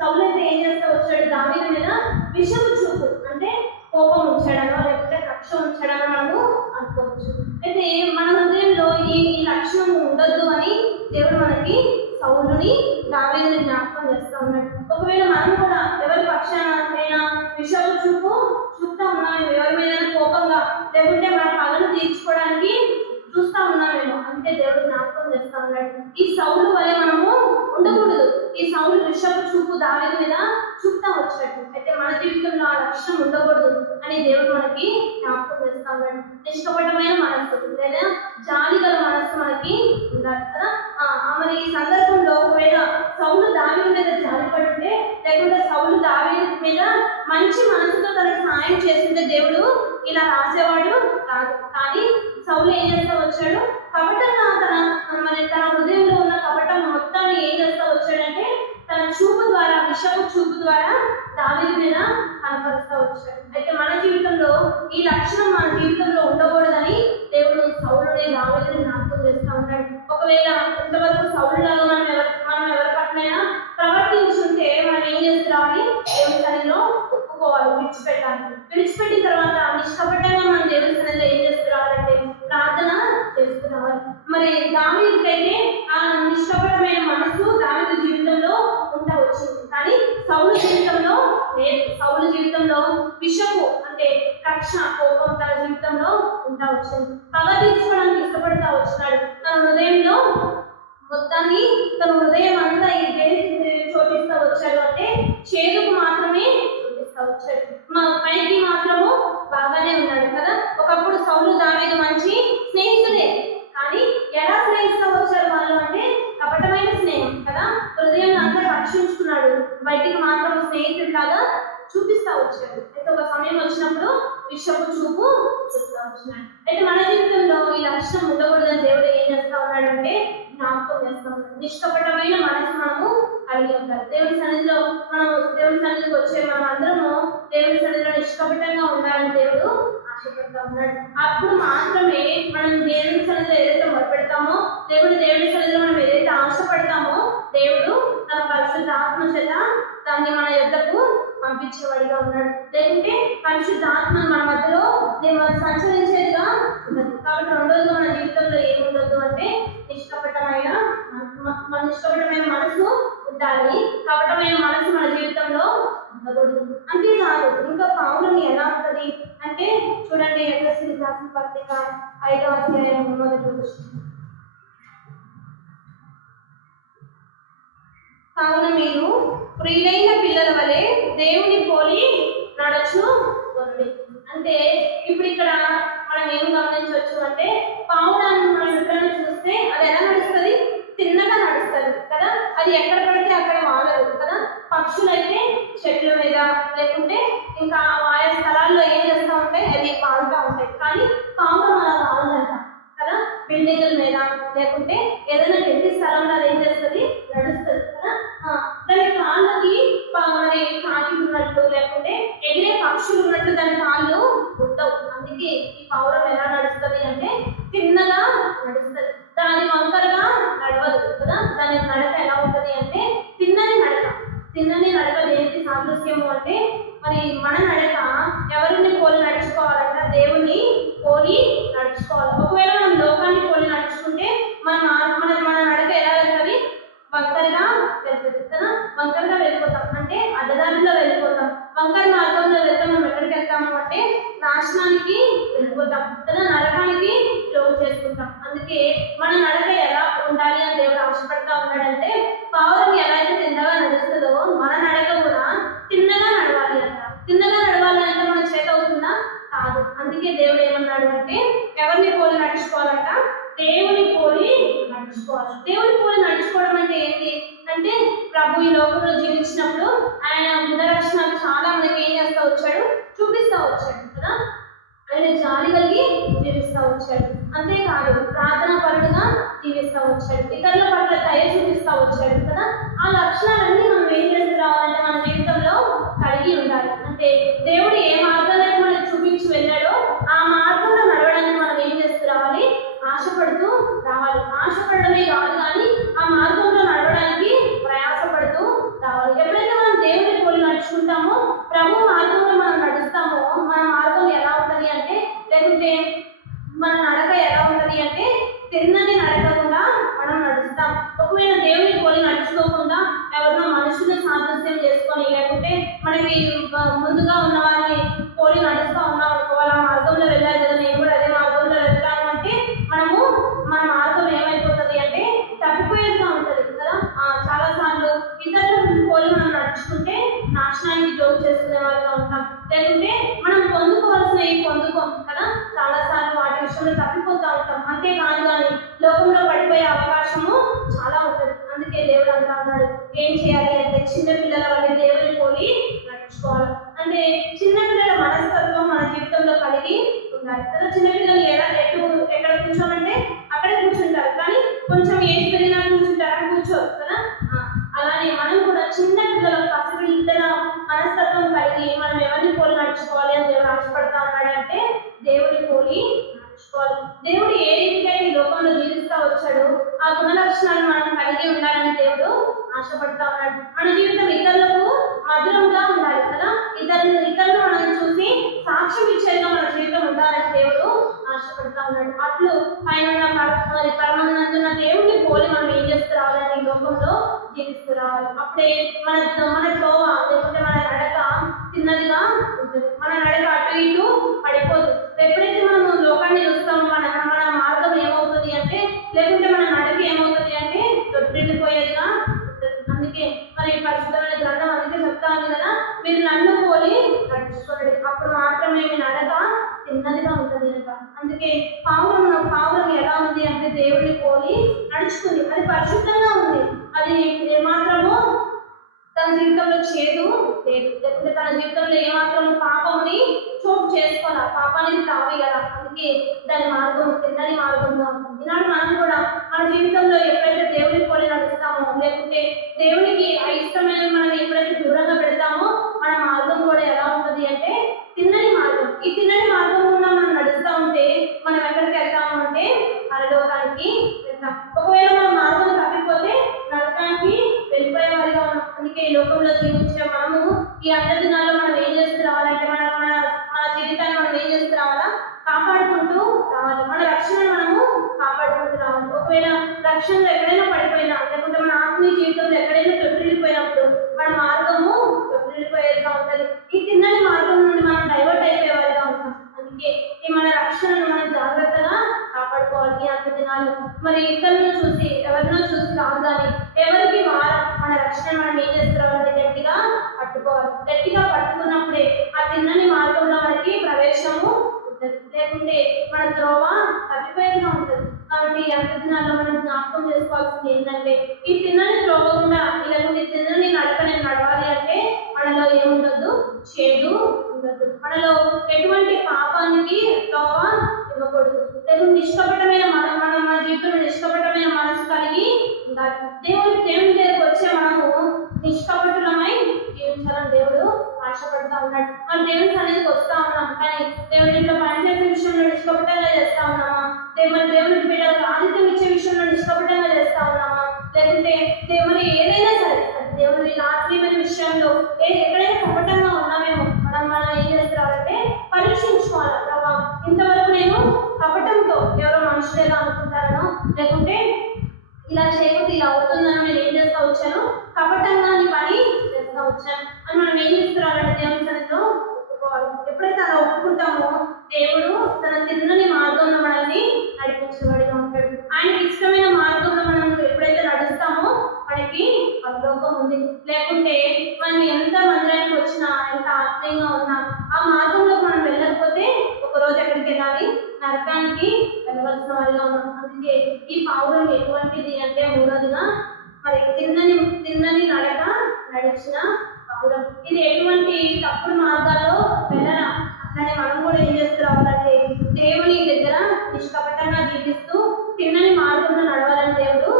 సౌలు అయితే ఏం చేస్తా వచ్చాడు? దావీదు మీద విషపు చూపు అంటే కోపం ఉంచడమో లేకపోతే కక్ష ఉంచడమో మనము అనుకోవచ్చు. అయితే మన హృదయంలో ఈ లక్షణం ఉండొద్దు అని దేవుడు మనకి సౌలుని దావీదుని జ్ఞాపకం చేస్తూ ఉన్నాడు. ఒకవేళ మనం కూడా ఎవరి పక్షాన అయినా విషపు చూపు చూస్తూ ఉన్నామేమో, ఎవరి మీద కోపంగా లేకుంటే మన పనులు తీర్చుకోవడానికి చూస్తూ ఉన్నామేమో, అంటే దేవుడు జ్ఞాపకం చేస్తూ ఉన్నాడు. ఈ సౌలు వలె మనము ఉండకూడదు. ఈ సౌలు విషపు చూపు దావీదు మీద చూపుతా వచ్చాడు. అయితే మన జీవితంలో ఆ లక్ష్యం ఉండకూడదు అని దేవుడు మనకి జ్ఞాపకం చేస్తా ఉన్నాడు. నిష్కపటమైన మనస్సు లేదా జాలి గల మనస్సు మనకి ఉండాలి కదా. మరి ఈ సందర్భంలో ఒకవేళ సౌలు దావీదు మీద జాలి పడుంటే, లేకుంటే సౌలు దావీదు మీద మంచి మనసుతో తనకి సహాయం చేస్తుంటే దేవుడు ఇలా రాసేవాడు కాదు. కానీ సౌలు ఏం చేస్తా వచ్చాడు? కపటంగా తన హృదయంలో ఉన్న కపటం మొత్తాన్ని ఏం చేస్తా వచ్చాడంటే తన చూపు ద్వారా, విషపు చూపు ద్వారా దావీదు మీద కనపరుస్తూ వచ్చాడు. అయితే మన జీవితంలో ఈ లక్షణం మన జీవితంలో ఉండకూడదని దేవుడు సౌలుని దావీదుని జ్ఞాపకం చేస్తూ ఉన్నాడు. ఒకవేళ ఇంతవరకు సౌలులాగా మనం ఎవరి పట్లైనా ప్రవర్తించుంటే మనం ఏం చేస్తున్నామని దేవుడి సన్నిధిలో ఒప్పుకోవాలి, విడిచిపెట్టిన తర్వాత నిష్కపటంగా మనం దేవుడి సన్నిధిలో ఏం చేస్తున్నారంటే ప్రార్థన చేస్తున్నావాలి. మరి దావీదుకైతే ఆ నిష్కపటమైన మనసు దావీదు జీవితంలో ఉంటా వచ్చింది, కానీ సౌలు జీవితంలో లేదు. సౌలు జీవితంలో విషపు అంటే కక్ష, కోపం తన జీవితంలో ఉంటా వచ్చింది. పగ తీర్చుకోవడానికి ఇష్టపడతా వచ్చినాడు. తన హృదయంలో మొత్తాన్ని, తన హృదయం అంతా ఈ దేనికి చోటిస్తా వచ్చాడు అంటే చేదుకు మాత్రమే చోటిస్తా వచ్చాడు. పైకి మాత్రము బాగానే ఉన్నాడు కదా. ఒకప్పుడు సౌలు దావీదు మంచి స్నేహితుడే, కానీ ఎలా స్నేహిస్తూ వచ్చారు వాళ్ళు అంటే కపటమైన స్నేహం కదా. హృదయం అంతా రక్షించుకున్నాడు, బయటికి మాత్రం స్నేహితుడిలాగా చూపిస్తా వచ్చాడు. అయితే ఒక సమయం వచ్చినప్పుడు విషపు చూపు చూపిస్తా వచ్చినాడు. అయితే మన జీవితంలో ఈ లక్షణం ఉండకూడదని దేవుడు ఏం చేస్తా ఉన్నాడంటే జ్ఞాపకం చేస్తా ఉన్నాడు. నిష్కపటమైన మనసు మనము కలిగి ఉంటారు. దేవుడి సన్నిధికి వచ్చే మనం అందరము దేవుడి సన్నిధిలో నిష్కపటంగా ఉండాలని దేవుడు ఆశపడతా ఉన్నాడు. అప్పుడు మాత్రమే మనం దేవుని సన్నిధిలో ఏదైతే మొదలుపెడతామో, లేకుంటే దేవుని సన్నిధిలో మనం ఏదైతే ఆశపడతామో, దేవుడు తన పరిశుద్ధ ఆత్మ చేత దాన్ని మన యొద్దకు పంపించేవాడిగా ఉన్నాడు. లేకుంటే పరిశుద్ధ ఆత్మను మన మధ్యలో సంచరించేదిగా ఉండదు. కాబట్టి రెండోదిగా మన జీవితంలో ఏముండదు అంటే నిష్కపటమైన మనసు ఉండాలి. కపటమైన మనసు మన జీవితంలో ఉండకూడదు. అంతేకాదు ఇంకా పౌరుని ఎలా ఉంటది అంటే చూడండి, ఎఫెసీయులకు రాసిన పత్రిక 5వ అధ్యాయం 1వ వచనం. కావున మీరు ప్రియులైన పిల్లల వలె దేవుని పోలి నడచుకొనుడి. అంటే ఇప్పుడు ఇక్కడ మనం ఏం గమనించవచ్చు అంటే పావురాన్ని మనం ఎప్పుడైనా చూస్తే అది ఎలా నడుస్తుంది, తిన్నగా నడుస్తుంది కదా. అది ఎక్కడ పడితే అక్కడ వాలదు కదా. పక్షులైతే చెట్ల మీద లేకుంటే ఇంకా ఆయా స్థలాల్లో ఏం చేస్తూ ఉంటాయి, అవి వాలుతూ ఉంటాయి. కానీ పావురం అలా వాలదంట కదా. బిల్డింగుల మీద లేకుంటే ఏదైనా గట్టి స్థలంలో అది ఏం చేస్తుంది, నడుస్తుంది కదా. దాని కాళ్ళకి మరి కాకి ఉన్నట్టు లేకుంటే ఎగిరే పక్షులు ఉన్నట్టు దాని కాళ్ళు ఉండవు. అందుకే ఈ పౌరం ఎలా నడుస్తుంది అంటే తిన్నగా నడుస్తుంది. దాని వంకరగా నడవదు కదా. దాని నడక ఎలా ఉంటుంది అంటే తిన్నని నడక. తిన్నని నడక దేనికి సాదృశ్యము అంటే మరి మన నడక ఎవరిని పోలి నడుచుకోవాలంట, దేవుని పోలి నడుచుకోవాలి. ఒకవేళ మనం లోకాన్ని పోలి నడుచుకుంటే మన నడక ఎలా వెళ్తుంది, వంకరగా వెళ్తుంది కదా. వంకరగా వెళ్ళిపోతాం అంటే అడ్డదారిలో వెళ్ళిపోతాం. వంకర మార్గంలో వెళ్తాం, మనం ఎక్కడికి వెళ్తాము అంటే నాశనానికి వెళ్ళిపోతాం కదా, నరకానికి చోటు చేసుకుంటాం. అందుకే మన నడక ఎలా ఉండాలి అని దేవుడు ఆశపడతా ఉన్నాడంటే పావురం ఎలా అయితే తిన్నగా నడుస్తుందో మన నడక కూడా తిన్నగా నడవాలి అంట. తిన్నగా నడవాలి అంటే మన చేత అవుతుందా, కాదు. అందుకే దేవుడు ఏమన్నాడు అంటే ఎవరిని పోలి నడుచుకోవాలంట, దేవుని పోలి నడుచుకోవాలి. దేవుని పోలి నడుచుకోవడం అంటే ఏంటి అంటే ప్రభు ఈ లోకంలో జీవించినప్పుడు ఆయన గుణలక్షణాలు చాలా మనకి ఏం చేస్తూ వచ్చాడు, చూపిస్తూ వచ్చాడు కదా. ఆయన జాలి కలిగి జీవిస్తూ వచ్చాడు. అంతేకాదు ప్రార్థనా పరుడుగా జీవిస్తూ వచ్చాడు. ఇతరుల పట్ల దయ చూపిస్తూ వచ్చాడు కదా. ఆ లక్షణాలన్నీ మనం ఏం చేసి రావాలంటే మన జీవితంలో కలిగి ఉండాలి. అంటే దేవుడు ఏ మార్గాన్ని మనకు చూపించి వెళ్ళాడో ఆ మార్గంలో నడవడానికి మనం ఏం చేస్తూ రావాలి, ఆశపడుతూ రావాలి. ఆశపడమే కాదు కానీ ఆ మార్గంలో నడవడానికి ప్రయాసపడుతూ రావాలి. ఎప్పుడైతే మనం దేవుని పోలి నడుచుకుంటామో, ప్రభు మార్గంలో మనం నడుస్తామో, మన మార్గం ఎలా ఉంటుంది అంటే లేకుంటే మన నడక ఎలా ఉంటుంది అంటే తిన్నని నడకకుండా మనం నడుస్తాం. ఒకవేళ దేవుని పోలి నడుచుకోకుండా ఎవరినో మనుషులు సాదృశ్యం చేసుకొని లేకుంటే మనకి ముందుగా ఉన్న వారిని పోలి నడుస్తూ ఉన్నాం అనుకో, వాళ్ళ మార్గంలో వెళ్ళాలి కదా, నేను కూడా అదే మార్గంలో వెళ్తాను అంటే మన మార్గం ఏమైపోతుంది అంటే తప్పిపోయేదిగా ఉంటుంది కదా. చాలా సార్లు ఇతరులను పోలి మనం నడుచుకుంటే నాశనానికి జోగు చేసుకునే వాళ్ళగా ఉంటాం. లేకుంటే మనం పొందుకోం కదా. చాలా సార్లు వాటి విషయంలో తప్పిపోతూ ఉంటాం. అంతేకాదు కానీ లోకంలో పడిపోయే అవకాశము చాలా ఉంటుంది. అందుకే దేవుడు అంటా ఉన్నాడు ఏం చేయాలి అంటే చిన్నపిల్లల వల్ల దేవుని పోలి నడుచుకోవాలి. అంటే చిన్నపిల్లల మనస్తత్వం మన జీవితంలో కలిగి ఉండాలి కదా. చిన్నపిల్లలు ఎక్కడ కూర్చోమంటే అక్కడే కూర్చుంటారు, కానీ కొంచెం ఏజ్ పెరిగినా కూర్చుంటారు, కూర్చోరు కదా. అలానే మనం కూడా చిన్న పిల్లల పసిపిల్లల మనస్తత్వం కలిగి మనం ఎవరిని పోలి నడుచుకోవాలి అని దేవుడు ఆశపడతా ఉన్నాడంటే దేవుని పోలి నడుచుకోవాలి. దేవుడు ఏ రీతిగా ఈ లోకంలో జీవిస్తూ వచ్చాడో ఆ గుణ లక్షణాలు మనం కలిగి ఉండాలని దేవుడు ఆశపడతా ఉన్నాడు. మన జీవితం ఇతరులకు మధురంగా ఉండాలి కదా. ఇతరులు మనం చూసి సాక్ష్యం ఇచ్చేదిగా మన జీవితం ఉండాలని దేవుడు ఆశపడతా ఉన్నాడు. అట్లు పైన పరమనందున దేవుడిని పోలి మనం ఏం చేస్తూ రావాలని ఈ లోకంలో జీవిస్తూ రావాలి. అప్పుడే మన తోవ లేకుంటే మన నడక చిన్నదిగా ఉంటుంది. మన నడక అటు ఇటు పడిపోదు. ఎప్పుడైతే మనం లోకాన్ని చూస్తామో మన మార్గం ఏమవుతుంది అంటే లేకుంటే మన నడక ఏమవుతుంది అంటే దొడ్డిపోయేదిగా ఉంటుంది. అందుకే మరి పరిశుద్ధమైన గ్రంథం అందుకే చెప్తాను కదా, మీరు నన్ను పోలి నడుచుకోండి, అప్పుడు మాత్రమే మీ నడక చిన్నదిగా ఉంటుంది అంట. అందుకే పావురం ఎలా ఉంది అంటే దేవుడిని పోలి నడుచుకుంది. అది పరిశుద్ధంగా ఉంది. అది ఏమాత్రము తన జీవితంలో చేదు లేదు, లేకుంటే తన జీవితంలో ఏమాత్రం పాపముని చోటు చేసుకోవాలి, పాపానికి తావి కదా. అందుకే దాని మార్గం తిన్నని మార్గంగా ఉంటుంది. ఈనాడు మనం కూడా మన జీవితంలో ఎప్పుడైతే దేవుడిని పోలి నడుస్తామో లేకుంటే దేవునికి ఇష్టమైన మనం ఎప్పుడైతే దూరంగా పెడతామో మన మార్గం కూడా ఎలా ఉంటుంది అంటే తిన్నని మార్గం. ఈ తిన్నని మార్గం ఉన్న మన లోకంలో జీవించే మనము ఈ అంత దినాల్లో మనం ఏం చేస్తూ రావాలంటే మన మన మన జీవితాన్ని మనం ఏం చేస్తూ రావాలా, కాపాడుకుంటూ రావాలి. మన రక్షణను మనము కాపాడుకుంటూ రావాలి. ఒకవేళ రక్షణలో ఎక్కడైనా పడిపోయినా, లేకుంటే మన ఆత్మీయ జీవితంలో ఎక్కడైనా తొట్టిల్లిపోయినప్పుడు మన మార్గము తొట్టిల్లిపోయేదిగా ఉంటుంది. ఈ తిన్నని మార్గం నుండి మనం డైవర్ట్ అయిపోయేవారిగా ఉంటాం. అందుకే ఈ మన రక్షణను మనం జాగ్రత్తగా కాపాడుకోవాలి. అంత దినాలు మరి ఇతరులను చూసి ఎవరినో చూసి రాదు, కానీ ఎవరికి వారం మన రక్షణ మనం ఏం చేస్తున్నామంటే గట్టిగా పట్టుకోవాలి. గట్టిగా పట్టుకున్నప్పుడే ఆ తిన్నని మార్గంలో మనకి ప్రవేశము ఉంటుంది, లేకుంటే మన త్రోవ తప్పిపోయేలా ఉంటుంది. కాబట్టి అంత దినాల్లో మనం జ్ఞాపకం చేసుకోవాల్సింది ఏంటంటే ఈ తిన్నని త్రోవ గుండా, లేకుంటే తిన్నని నడక నేను నడవాలి అంటే మనలో ఏముండదు, చేదు ఉండదు. మనలో ఎటువంటి పాపానికి త్రోవ ఇవ్వకూడదు. లేకుంటే నిష్కపటమైన మన జీవితంలో నిష్కపటమైన మనసు కలిగి ఉండాలి. దేవుని దగ్గరకు వచ్చే మనము నిష్కపటులమై జీవించాలని దేవుడు ఆశపడతా ఉన్నాడు. మనం దేవుని సన్నిధికి వస్తా ఉన్నాం, కానీ దేవుని ఇంట్లో పనిచేసే విషయంలో నిష్కపటంగా చేస్తా ఉన్నామా? దేవుని బిడ్డలకు ఆదిత్యం ఇచ్చే విషయంలో నిష్కపటంగా చేస్తా ఉన్నామా? లేకుంటే దేవుని ఏదైనా సరే దేవుని ఆత్మీయమైన విషయంలో ఎక్కడైనా కపటంగా ఉన్నామేమో మనం ఏం చేస్తున్నారంటే పరీక్షించుకోవాలి. ప్రభా, ఇంతవరకు నేను కపటంతో ఎవరో మనుషులు ఎలా అనుకుంటారనో, లేకుంటే ఇలా చేయకపోతే ఇలా అవుతుందని నేను ఏం చేస్తా వచ్చాను, కపటంగా నీ పని చేస్తా వచ్చాను అని మనం ఏం చేస్తున్నారంటే దేవుని సన్నిధిలో ఒప్పుకోవాలి. ఎప్పుడైతే అలా ఒప్పుకుంటామో దేవుడు తన తిన్నని మార్గంలో మనల్ని నడిపించేవాడిగా ఉంటాడు. ఆయనకి ఇష్టమైన మార్గంలో మనం ఎప్పుడైతే నడుస్తామో మనకి పరలోకం ఉంది. లేకుంటే మనం ఎంత మందిరానికి వచ్చినా, ఎంత ఆత్మీయంగా ఉన్నా ఆ మార్గంలో మనం వెళ్ళకపోతే ఒకరోజు ఎక్కడికి వెళ్ళాలి, నరకానికి వెళ్ళవలసిన వారిగా ఉన్నాం. అందుకే ఈ పౌరం ఎటువంటిది అంటే మూడోదిన మరి తిన్నని నడక నడిచిన పౌరం. ఇది ఎటువంటి తప్పుడు మార్గాల్లో వెళ్ళరా, అట్లానే మనం కూడా ఏం చేస్తున్నామంటే దేవుని దగ్గర నిష్కపటంగా జీవిస్తూ తిన్నని మార్గంలో నడవాలని దేవుడు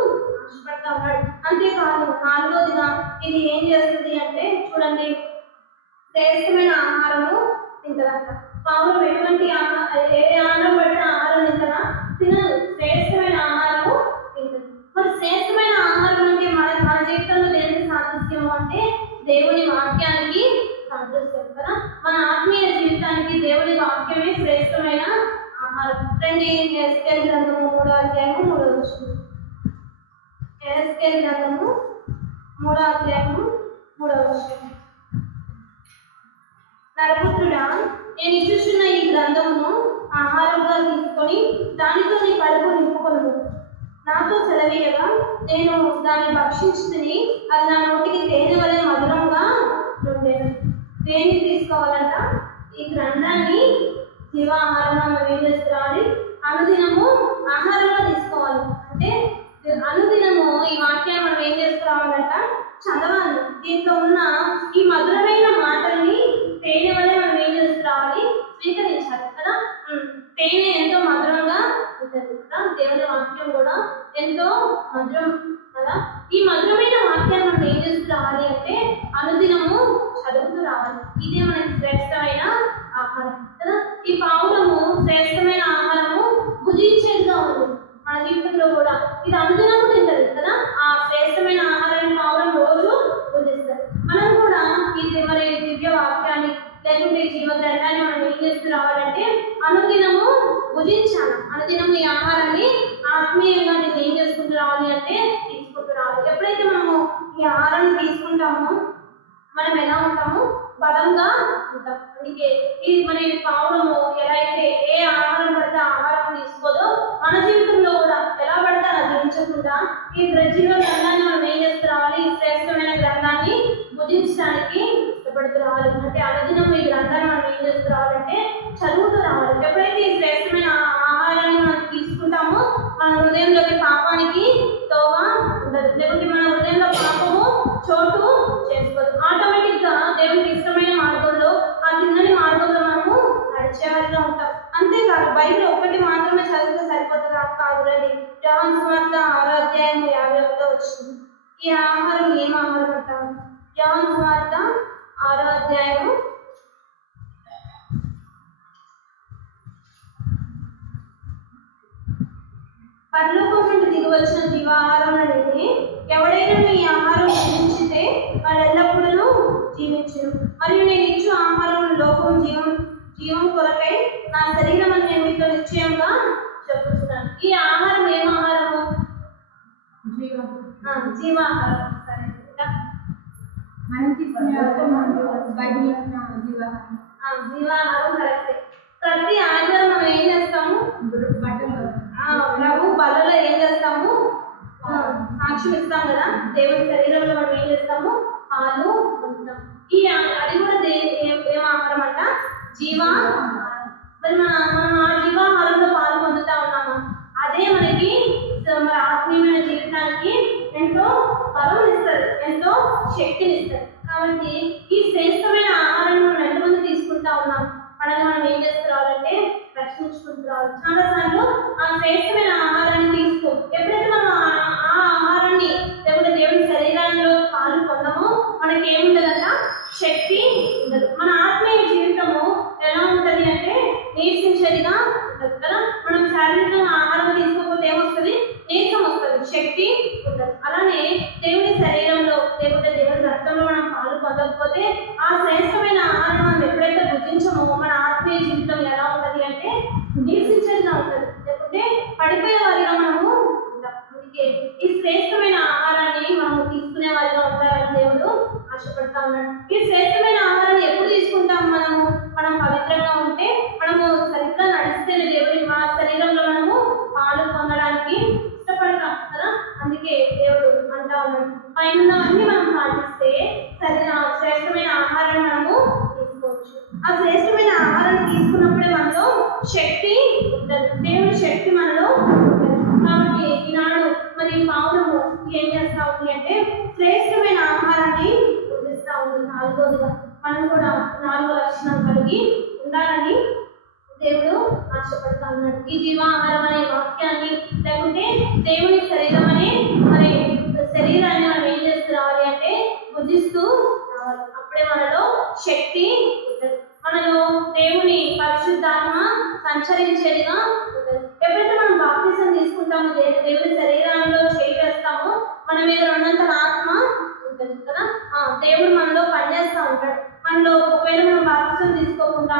ఆశపడతా ఉన్నాడు. అంతేకాదు నాలుగోదిన ఇది ఏం చేస్తుంది అంటే చూడండి, శ్రేష్టమైన ఆహారము తింటదంట. పౌరం ఎటువంటి ఏ ఆహారం పడిన ఆహారం తింటదా? తినదు. శ్రేష్టమైన ఆహారము తింటది. మరి శ్రేష్టమైన ఆహారం అంటే మన జీవితంలో దేనికి సాదృశ్యము అంటే దేవుని వాక్యానికి సాదృశ్యం కదా. మన ఆత్మీయ జీవితానికి దేవుని వాక్యమే శ్రేష్టమైన ఆహారం. రండి, ఎస్కేల్ గ్రంథము 3వ అధ్యాయము 3వ వచనం. ఎస్కేల్ గ్రంథము 3వ అధ్యాయము 3వ వచనం. నరపుత్రుడా, నేను ఇచ్చుచున్న ఈ గ్రంథమును ఆహారంగా తీసుకొని దానితో నీ కడుపు నింపుకొను. నాతో సెలవీయగా నేను దాన్ని భక్షించుకుని అది నా నోటికి తేనె వలె మధురంగా ఉండేది. దేన్ని తీసుకోవాలంట? ఈ గ్రంథాన్ని జీవాహారంగా మనం ఏం చేస్తున్నామని అనుదినము ఆహారంగా తీసుకోవాలి. అంటే అనుదినము ఈ వాక్యాన్ని మనం ఏం చేసుకురావాలంట? చదవాలి. దీంట్లో ఉన్న ఈ మధురమైన మాటల్ని తేనె వల్లే మనం ఏం చేసుకురావాలి? స్వీకరించాలి కదా. తేనె ఎంతో మధురంగా ఉంటుంది కదా, దేవుని వాక్యం కూడా ఎంతో మధురం కదా. ఈ మధురమైన వాక్యాన్ని మనం ఏం చేసుకురావాలి అంటే అనుదినము చదువుతూ రావాలి. ఇదే మనకి శ్రేష్టమైన ఆహారం కదా. ఈ పావురము శ్రేష్టమైన ఆహారము భుజించేదిగా ఉంది. మన జీవితంలో కూడా ఇది అనుదినము తింటది కదా. ఆ శ్రేష్టమైన ఆహారాన్ని పావురం రోజు భుజిస్తారు. మనం కూడా ఇది మరి దివ్య వాక్యాన్ని లేకుంటే జీవ గ్రంథాన్ని మనం ఏం చేస్తూ రావాలంటే అనుదినము భుజించాలి. అనుదినము ఈ ఆహారాన్ని ఆత్మీయంగా నేను ఏం చేసుకుంటూ రావాలి అంటే తీసుకుంటూ రావాలి. ఎప్పుడైతే మనము ఈ ఆహారాన్ని తీసుకుంటామో మనం ఎలా ఉంటాము? బలంగా ఉంటాం. అందుకే ఈ మన పావురము ఎలా అయితే ఏ ఆహారం పడితే ఆహారం తీసుకోదో మన జీవితంలో కూడా ఎలా పడితే అలా జీవించకుండా ఈ జీవ గ్రంథాన్ని మనం ఏం చేస్తూ రావాలి? ఈ శ్రేష్టమైన గ్రంథాన్ని భుజించడానికి ఇష్టపడుతూ రావాలి. అంటే అనుదినం ఈ గ్రంథాన్ని మనం ఏం చేస్తూ రావాలంటే చదువుతూ రావాలి. ఎప్పుడైతే ఈ శ్రేష్టమైన ఆహారాన్ని మనం తీసుకుంటామో మన హృదయంలోకి పాపానికి తోవ ఉండదు, లేకుంటే మన హృదయంలో పాపము చోటు చేసుకోదు. ఆటోమేటిక్ గా దేవునికి ఇష్టమైన మార్గంలో ఆ తిన్నని మార్గంలో మనము నడిచేవారిగా ఉంటాం. అంతేకాదు బైబిల్ ఒకటి మాత్రమే చదివితే సరిపోతుంది కాదు. రండి, యోహాను సువార్త 6వ అధ్యాయం 51వ వచనం. ఈ ఆహారం ఏం ఆహారం అంటాము? యోహాను సువార్త 6వ అధ్యాయము 51 పరలోకం నుండి దిగివచ్చిన జీవాహారం అనేది ఎవడైనా మీ ఆహారం భుజించితే వాడు ఎల్లప్పుడూ జీవించును. మరియు నేను ఇచ్చు ఆహారం లోకం జీవం కొరకై నా శరీరం అని నేను మీతో నిశ్చయంగా చెప్తున్నాను. ఈ ఆహారం ఏం ఆహారము? జీవాహారం. సరే, జీవాహారం కరెక్టే. ప్రతి ఆదివారం మనం ఏం చేస్తాము? ప్రభు బలలో ఏం చేస్తాము? సాక్ష్యం ఇస్తాం కదా. దేవుని శరీరంలో మనం ఏం చేస్తాము? పాలు పొందుతాం. అది కూడా ఏం ఆహారం అంట? జీవాహారం. మరి మనం ఆ జీవాహారంలో పాలు పొందుతా ఉన్నాము. అదే మనకి మన ఆత్మీయమైన జీవితానికి ఎంతో బలం ఇస్తుంది, ఎంతో శక్తిని ఇస్తుంది. కాబట్టి ఈ శ్రేష్టమైన ఆహారాన్ని మనం ఎంతమంది తీసుకుంటా ఉన్నాం? మనల్ని మనం ఏం చేస్తున్నారంటే ప్రశ్నించుకుంటున్నారు. చాలా సార్లు ఆ శ్రేష్టమైన ఆహారాన్ని తీసుకో. ఎప్పుడైతే మనం ఆ ఆహారాన్ని లేకపోతే దేవుడి శరీరంలో పాలు పొందమో మనకి ఏముంటుందంట? శక్తి ఉండదు. మన ఆత్మీయ జీవితము ఎలా ఉంటుంది అంటే నీరసించేదిగా ఉంటుంది కదా. మనం శారీరకంగా ఆహారం తీసుకోకపోతే ఏమొస్తుంది? నీరసం వస్తుంది, శక్తి ఉండదు. అలానే దేవుని శరీరంలో లేకపోతే దేవుని రక్తంలో మనం పాలు పొందకపోతే ఆ శ్రేష్టమైన ఆహారం మనం ఎప్పుడైతే భుజించమో మన ఆత్మీయ జీవితం ఎలా ఉంటుంది అంటే నీరసించేదిగా ఉంటుంది, లేకపోతే పడిపోయే వారిగా మనము ఉంటాం. అందుకే ఈ శ్రేష్టమైన ఆహారాన్ని మనము తీసుకునే వారిగా ఉంటారని దేవుడు ఆశపడతా ఉన్నాడు. ఈ శ్రేష్టమైన ఆహారాన్ని ఎప్పుడు తీసుకుంటాం? మనం పవిత్రంగా ఉంటే, మనము సరిగ్గా నడిస్తేనే దేవుడి మా శరీరంలో మనము పాలు పొందడానికి ఇష్టపడతాం కదా. అందుకే దేవుడు అంటా ఉన్నాడు, పైన అన్ని మనం పాటిస్తే శ్రేష్టమైన ఆహారాన్ని మనము తీసుకోవచ్చు. ఆ శ్రేష్టమైన ఆహారాన్ని తీసుకున్నప్పుడే మనలో శక్తి ఉంటుంది, దేవుడి శక్తి మనలో ఉంటుంది. కాబట్టి ఈనాడు మరి పౌలము ఏం చేస్తా ఉంది అంటే శ్రేష్టమైన ఆహారాన్ని బోధిస్తా ఉంది. నాలుగోదిగా మనం కూడా 4వ లక్షణం కలిగి ఉండాలని దేవుడు ఆశపడతా ఉన్నాడు. ఈ జీవాహారం అనే వాక్యాన్ని లేకుంటే దేవుని శరీరం అనే మరి శరీరాన్ని మనం ఏం చేస్తూ రావాలి అంటే భుజిస్తూ రావాలి. అప్పుడే మనలో శక్తి ఉంటుంది, మనలో దేవుని పరిశుద్ధాత్మ సంచరించేదిగా ఉంటుంది. ఎప్పుడైతే మనం బాప్తిజం తీసుకుంటామో దేవుని శరీరంలో చేయి వేస్తామో మన మీద రెండంతల ఆత్మ ఉంటుంది కదా. దేవుడు మనలో పనిచేస్తూ ఉంటాడు. మనలో ఒకవేళ మనం బాప్తిజం తీసుకోకుండా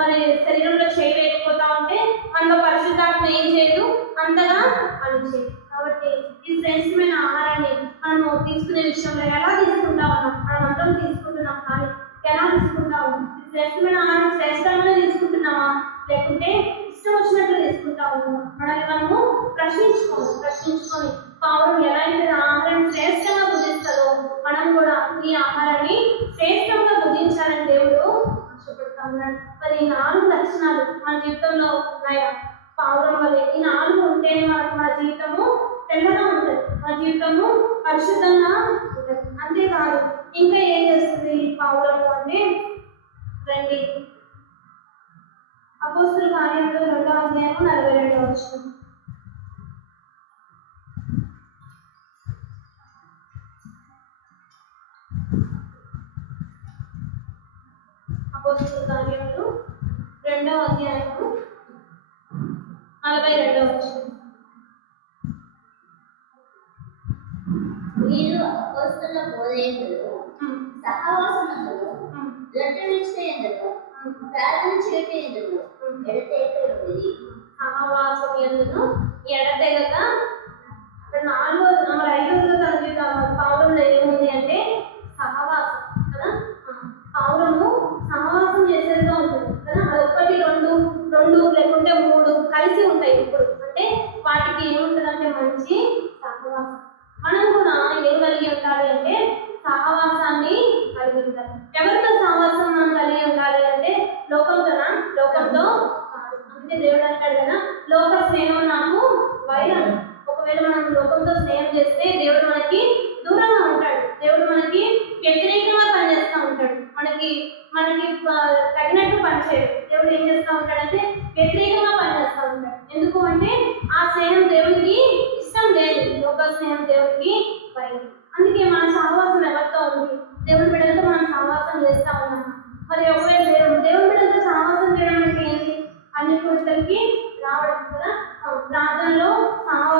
మరి శరీరంలో చేయి వేయకపోతా ఉంటే మనలో పరిశుద్ధాత్మ ఏం చేయదు, అంతగా పనిచేయదు. కాబట్టి ఈ శ్రేష్టమైన ఆహారాన్ని మనము తీసుకునే విషయంలో ఎలా తీసుకుంటా ఉన్నాం? మనం అందరం తీసుకుంటున్నాం, కానీ ఎలా తీసుకుంటా ఉన్నాం? ఈ శ్రేష్టమైన ఆహారం శ్రేష్టంగానే తీసుకుంటున్నామా, లేకుంటే ఇష్టం వచ్చినట్లు తీసుకుంటా ఉన్నామా? మనల్ని మనము ప్రశ్నించుకొని పౌరం ఎలా అయితే ఆహారాన్ని శ్రేష్టంగా భుజిస్తుందో మనం కూడా ఈ ఆహారాన్ని శ్రేష్టంగా భుజించాలని దేవుడు ఆశపడతా ఉన్నాడు. మరి ఈ 4 లక్షణాలు మన జీవితంలో ఉన్నాయా? పౌరం వల్ల ఈ 4 ఉంటేనే మన జీవితము తెల్లగా ఉంటుంది, మన జీవితము పరిశుద్ధంగా ఉంటుంది. అంతేకాదు ఇంకా ఏం చేస్తుంది పౌరము అంటే, రండి అపోస్తుల కార్యాలు 2వ అధ్యాయము 42వ వచనం. అపోస్తుల కార్యాలు 2వ అధ్యాయము 42వ వచనం. వీరు అపోస్తలుల బోధయందును సహవాసమందును రొట్టె విరుచుటయందును ప్రార్థన చేయుటయందును ఎడతెగక ఉండిరి. సహవాసం ఎందును ఎడతెగక. 5వ తరగతి పౌరంలో ఏముంది అంటే సహవాసం కదా. పౌరము సహవాసం చేసేదిగా ఉంటుంది కదా. అది 1, 2 లేకుంటే 3 కలిసి ఉంటాయి. ఇప్పుడు అంటే వాటికి ఏముంటుంది అంటే మంచి సహవాసం. మనం కూడా ఏం కలిగి ఉండాలి అంటే సహవాసాన్ని కలిగి ఉండాలి. ఎవరితో సహవాసం మనం కలిగి ఉండాలి అంటే లోకంతోనా? లోకంతో కాదు. అందుకే దేవుడు అంటాడు కదా, లోక స్నేహం నాకు వైరం. ఒకవేళ మనం లోకంతో స్నేహం చేస్తే దేవుడు మనకి దూరంగా ఉంటాడు, దేవుడు మనకి వ్యతిరేకంగా పనిచేస్తూ ఉంటాడు, మనకి తగినట్టు పనిచేయడు. దేవుడు ఏం చేస్తూ ఉంటాడంటే వ్యతిరేకంగా పనిచేస్తూ ఉంటాడు. ఎందుకు అంటే ఆ స్నేహం దేవుడికి ఇష్టం లేదు, లోక స్నేహం దేవుడికి వైరం. అందుకే మన సహవాసం ఎవరితో ఉంది? దేవుడి బిడ్డలతో మనం సహవాసం చేస్తూ ఉన్నాం. మరి ఒకవేళ దేవుడి బిడ్డలతో సహవాసం చేయడం అంటే ఏంటి? అన్ని పురుషులకి రావడం కదా. ప్రార్థనలో సహవాసం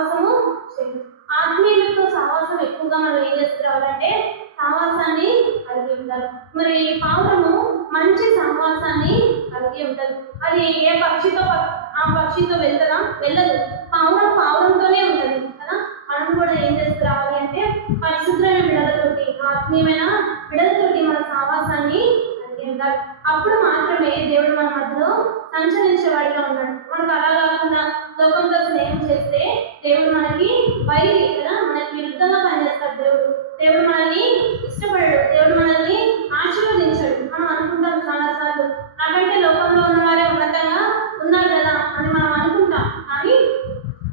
ఆత్మీయమైన బిడ్డలతోటి మన సహవాసాన్ని కలిగి ఉండాలి. అప్పుడు మాత్రమే దేవుడు మన మధ్యలో సంచరించేవాడిగా ఉన్నాడు. మనకు అలా కాకుండా లోకంతో స్నేహం చేస్తే దేవుడు మనకి వైరి కదా, మనకి విరుద్ధంగా పనిచేస్తాడు. దేవుడు మనల్ని ఇష్టపడడు, దేవుడు మనల్ని ఆశీర్వదించాడు. మనం అనుకుంటాం చాలాసార్లు నాకంటే లోకంలో ఉన్నవారే ఉన్నతంగా ఉన్నారు కదా అని మనం అనుకుంటాం. కానీ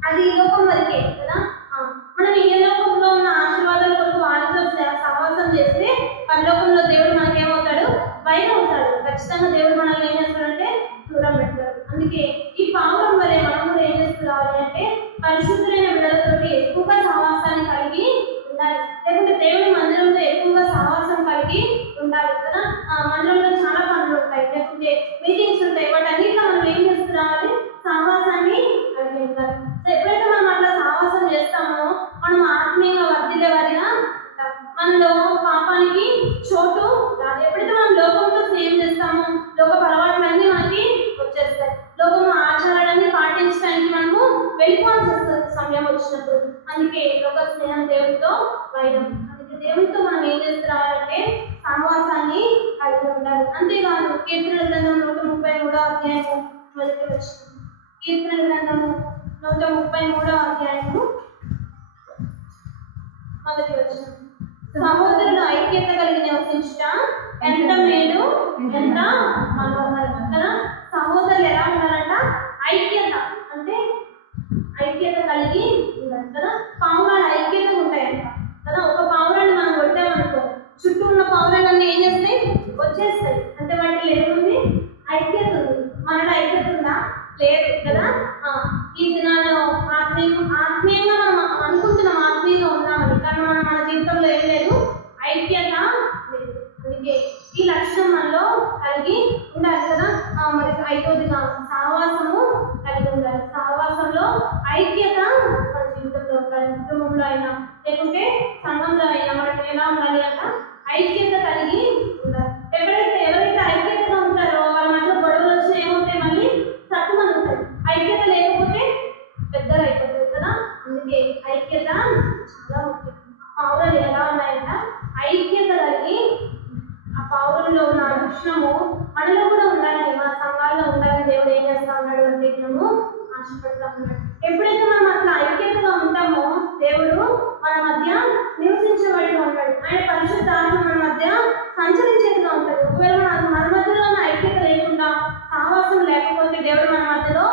అది ఈ లోకం వరకే కదా. మనం ఏ లోకంలో ఉన్న ఆశీర్వాదాల కొరకు వాళ్ళతో సహవాసం చేస్తే పరలోకంలో దేవుడు మనకి ఏమవుతాడు? వైర్ అవుతాడు. ఖచ్చితంగా దేవుడు మనల్ని ఏం చేస్తాడంటే దూరం పెడతాడు. అందుకే ఈ పావురం వలె మనం కూడా ఏం చేస్తున్నావాలి అంటే పరిశుద్ధులైన బిడ్డలతోటి ఎక్కువగా సహవాసాన్ని కలిగి ఉండాలి. లేకుంటే దేవుడి మందిరంతో ఎక్కువగా సహవాసం కలిగి ఉండాలి కదా. మందిరంలో చాలా పనులు ఉంటాయి, లేకుంటే మీటింగ్స్ ఉంటాయి. వాటన్నిటిలో మనం ఏం చేస్తున్నామని సహవాసాన్ని కలిగి ఉండాలి. సో ఎప్పుడైతే మనం అట్లా సహవాసం చేస్తామో మనం ఆత్మీయంగా వర్ధిల్లే వారిగా ఉంటాం. మనలో పాపానికి చోటు రాదు. ఎప్పుడైతే మనం లోకంతో స్నేహం చేస్తామో లోక అలవాట్లన్నీ మనకి వచ్చేస్తాయి. లోకంలో ఆచారాలన్నీ పాటించడానికి మనము వెళ్ళిపోవాల్సి వస్తుంది సమయం వచ్చినప్పుడు. అందుకే లోక స్నేహం దేవుడితో వైరం. అందుకే దేవుడితో మనం ఏం చేస్తున్నారంటే సహవాసాన్ని కలిగి ఉండాలి. అంతేకాదు కీర్తనల గ్రంథం 133వ అధ్యాయము మొదటి వచనం. కీర్తనల గ్రంథము 133వ అధ్యాయము మొదటి వచనం. సహోదరులు ఐక్యత కలిగి నివసించుట ఎంత మేలు, ఎంత మనోహరం కదా. సహోదరులు ఎలా ఉండాలంట? ఐక్యత అంటే ఐక్యత కలిగి ఉండాలి కదా. పావురాలు ఐక్యతగా ఉంటాయంట కదా. ఒక పావురాన్ని మనం కొట్టామనుకో చుట్టూ ఉన్న పావురాలన్నీ ఏం చేస్తాయి? వచ్చేస్తాయి. అంటే వాటికి ఏముంది? ఐక్యత ఉంది. మనలో ఐక్యత ఉందా? లేదు కదా. ఈ దినాల్లో ఆత్మీయంగా మనం అనుకుంటున్నాం ఆత్మీయంగా ఉన్నామని, కానీ మన జీవితంలో ఏం లేదు, ఐక్యత లేదు. అందుకే ఈ లక్షణం మనలో కలిగి ఉండాలి కదా. మరి ఐదోదిగా సహవాసము కలిగి ఉండాలి. సహవాసంలో ఐక్యత మన జీవితంలో ఉండాలి. కుటుంబంలో అయినా లేకుంటే సంఘంలో అయినా మనకి ఎలా ఉండాలి అంట? ఐక్యత కలిగి ఉండాలి. ఎవరైతే ఐక్యతగా ఉంటారో వాళ్ళ మధ్య గొడవలు వచ్చి ఏమవుతాయి? మళ్ళీ తక్కువ ఉంటాయి. ఐక్యత లేకపోతే పెద్దగా అయిపోతుంది కదా. అందుకే ఐక్యత చాలా ముఖ్యం. పావురాలు ఎలా ఉన్నాయంట? ఐక్యత కలిగి ఆ పావురంలో ఉన్న లక్షణము మనలో కూడా ఉండాలని, మన సంఘాల్లో ఉండాలని దేవుడు ఏం చేస్తా ఉన్నాడు అంటే మనము ఆశపడతా ఉన్నాడు. ఎప్పుడైతే మనం అట్లా ఐక్యతగా ఉంటామో దేవుడు మన మధ్య నివసించేవాడిగా ఉంటాడు. ఆయన పరిశుద్ధ ఆత్మ మన మధ్య సంచరించేదిగా ఉంటుంది. ఒకవేళ మన మధ్యలో ఉన్న ఐక్యత లేకుండా సహవాసం లేకపోతే దేవుడు మన మధ్యలో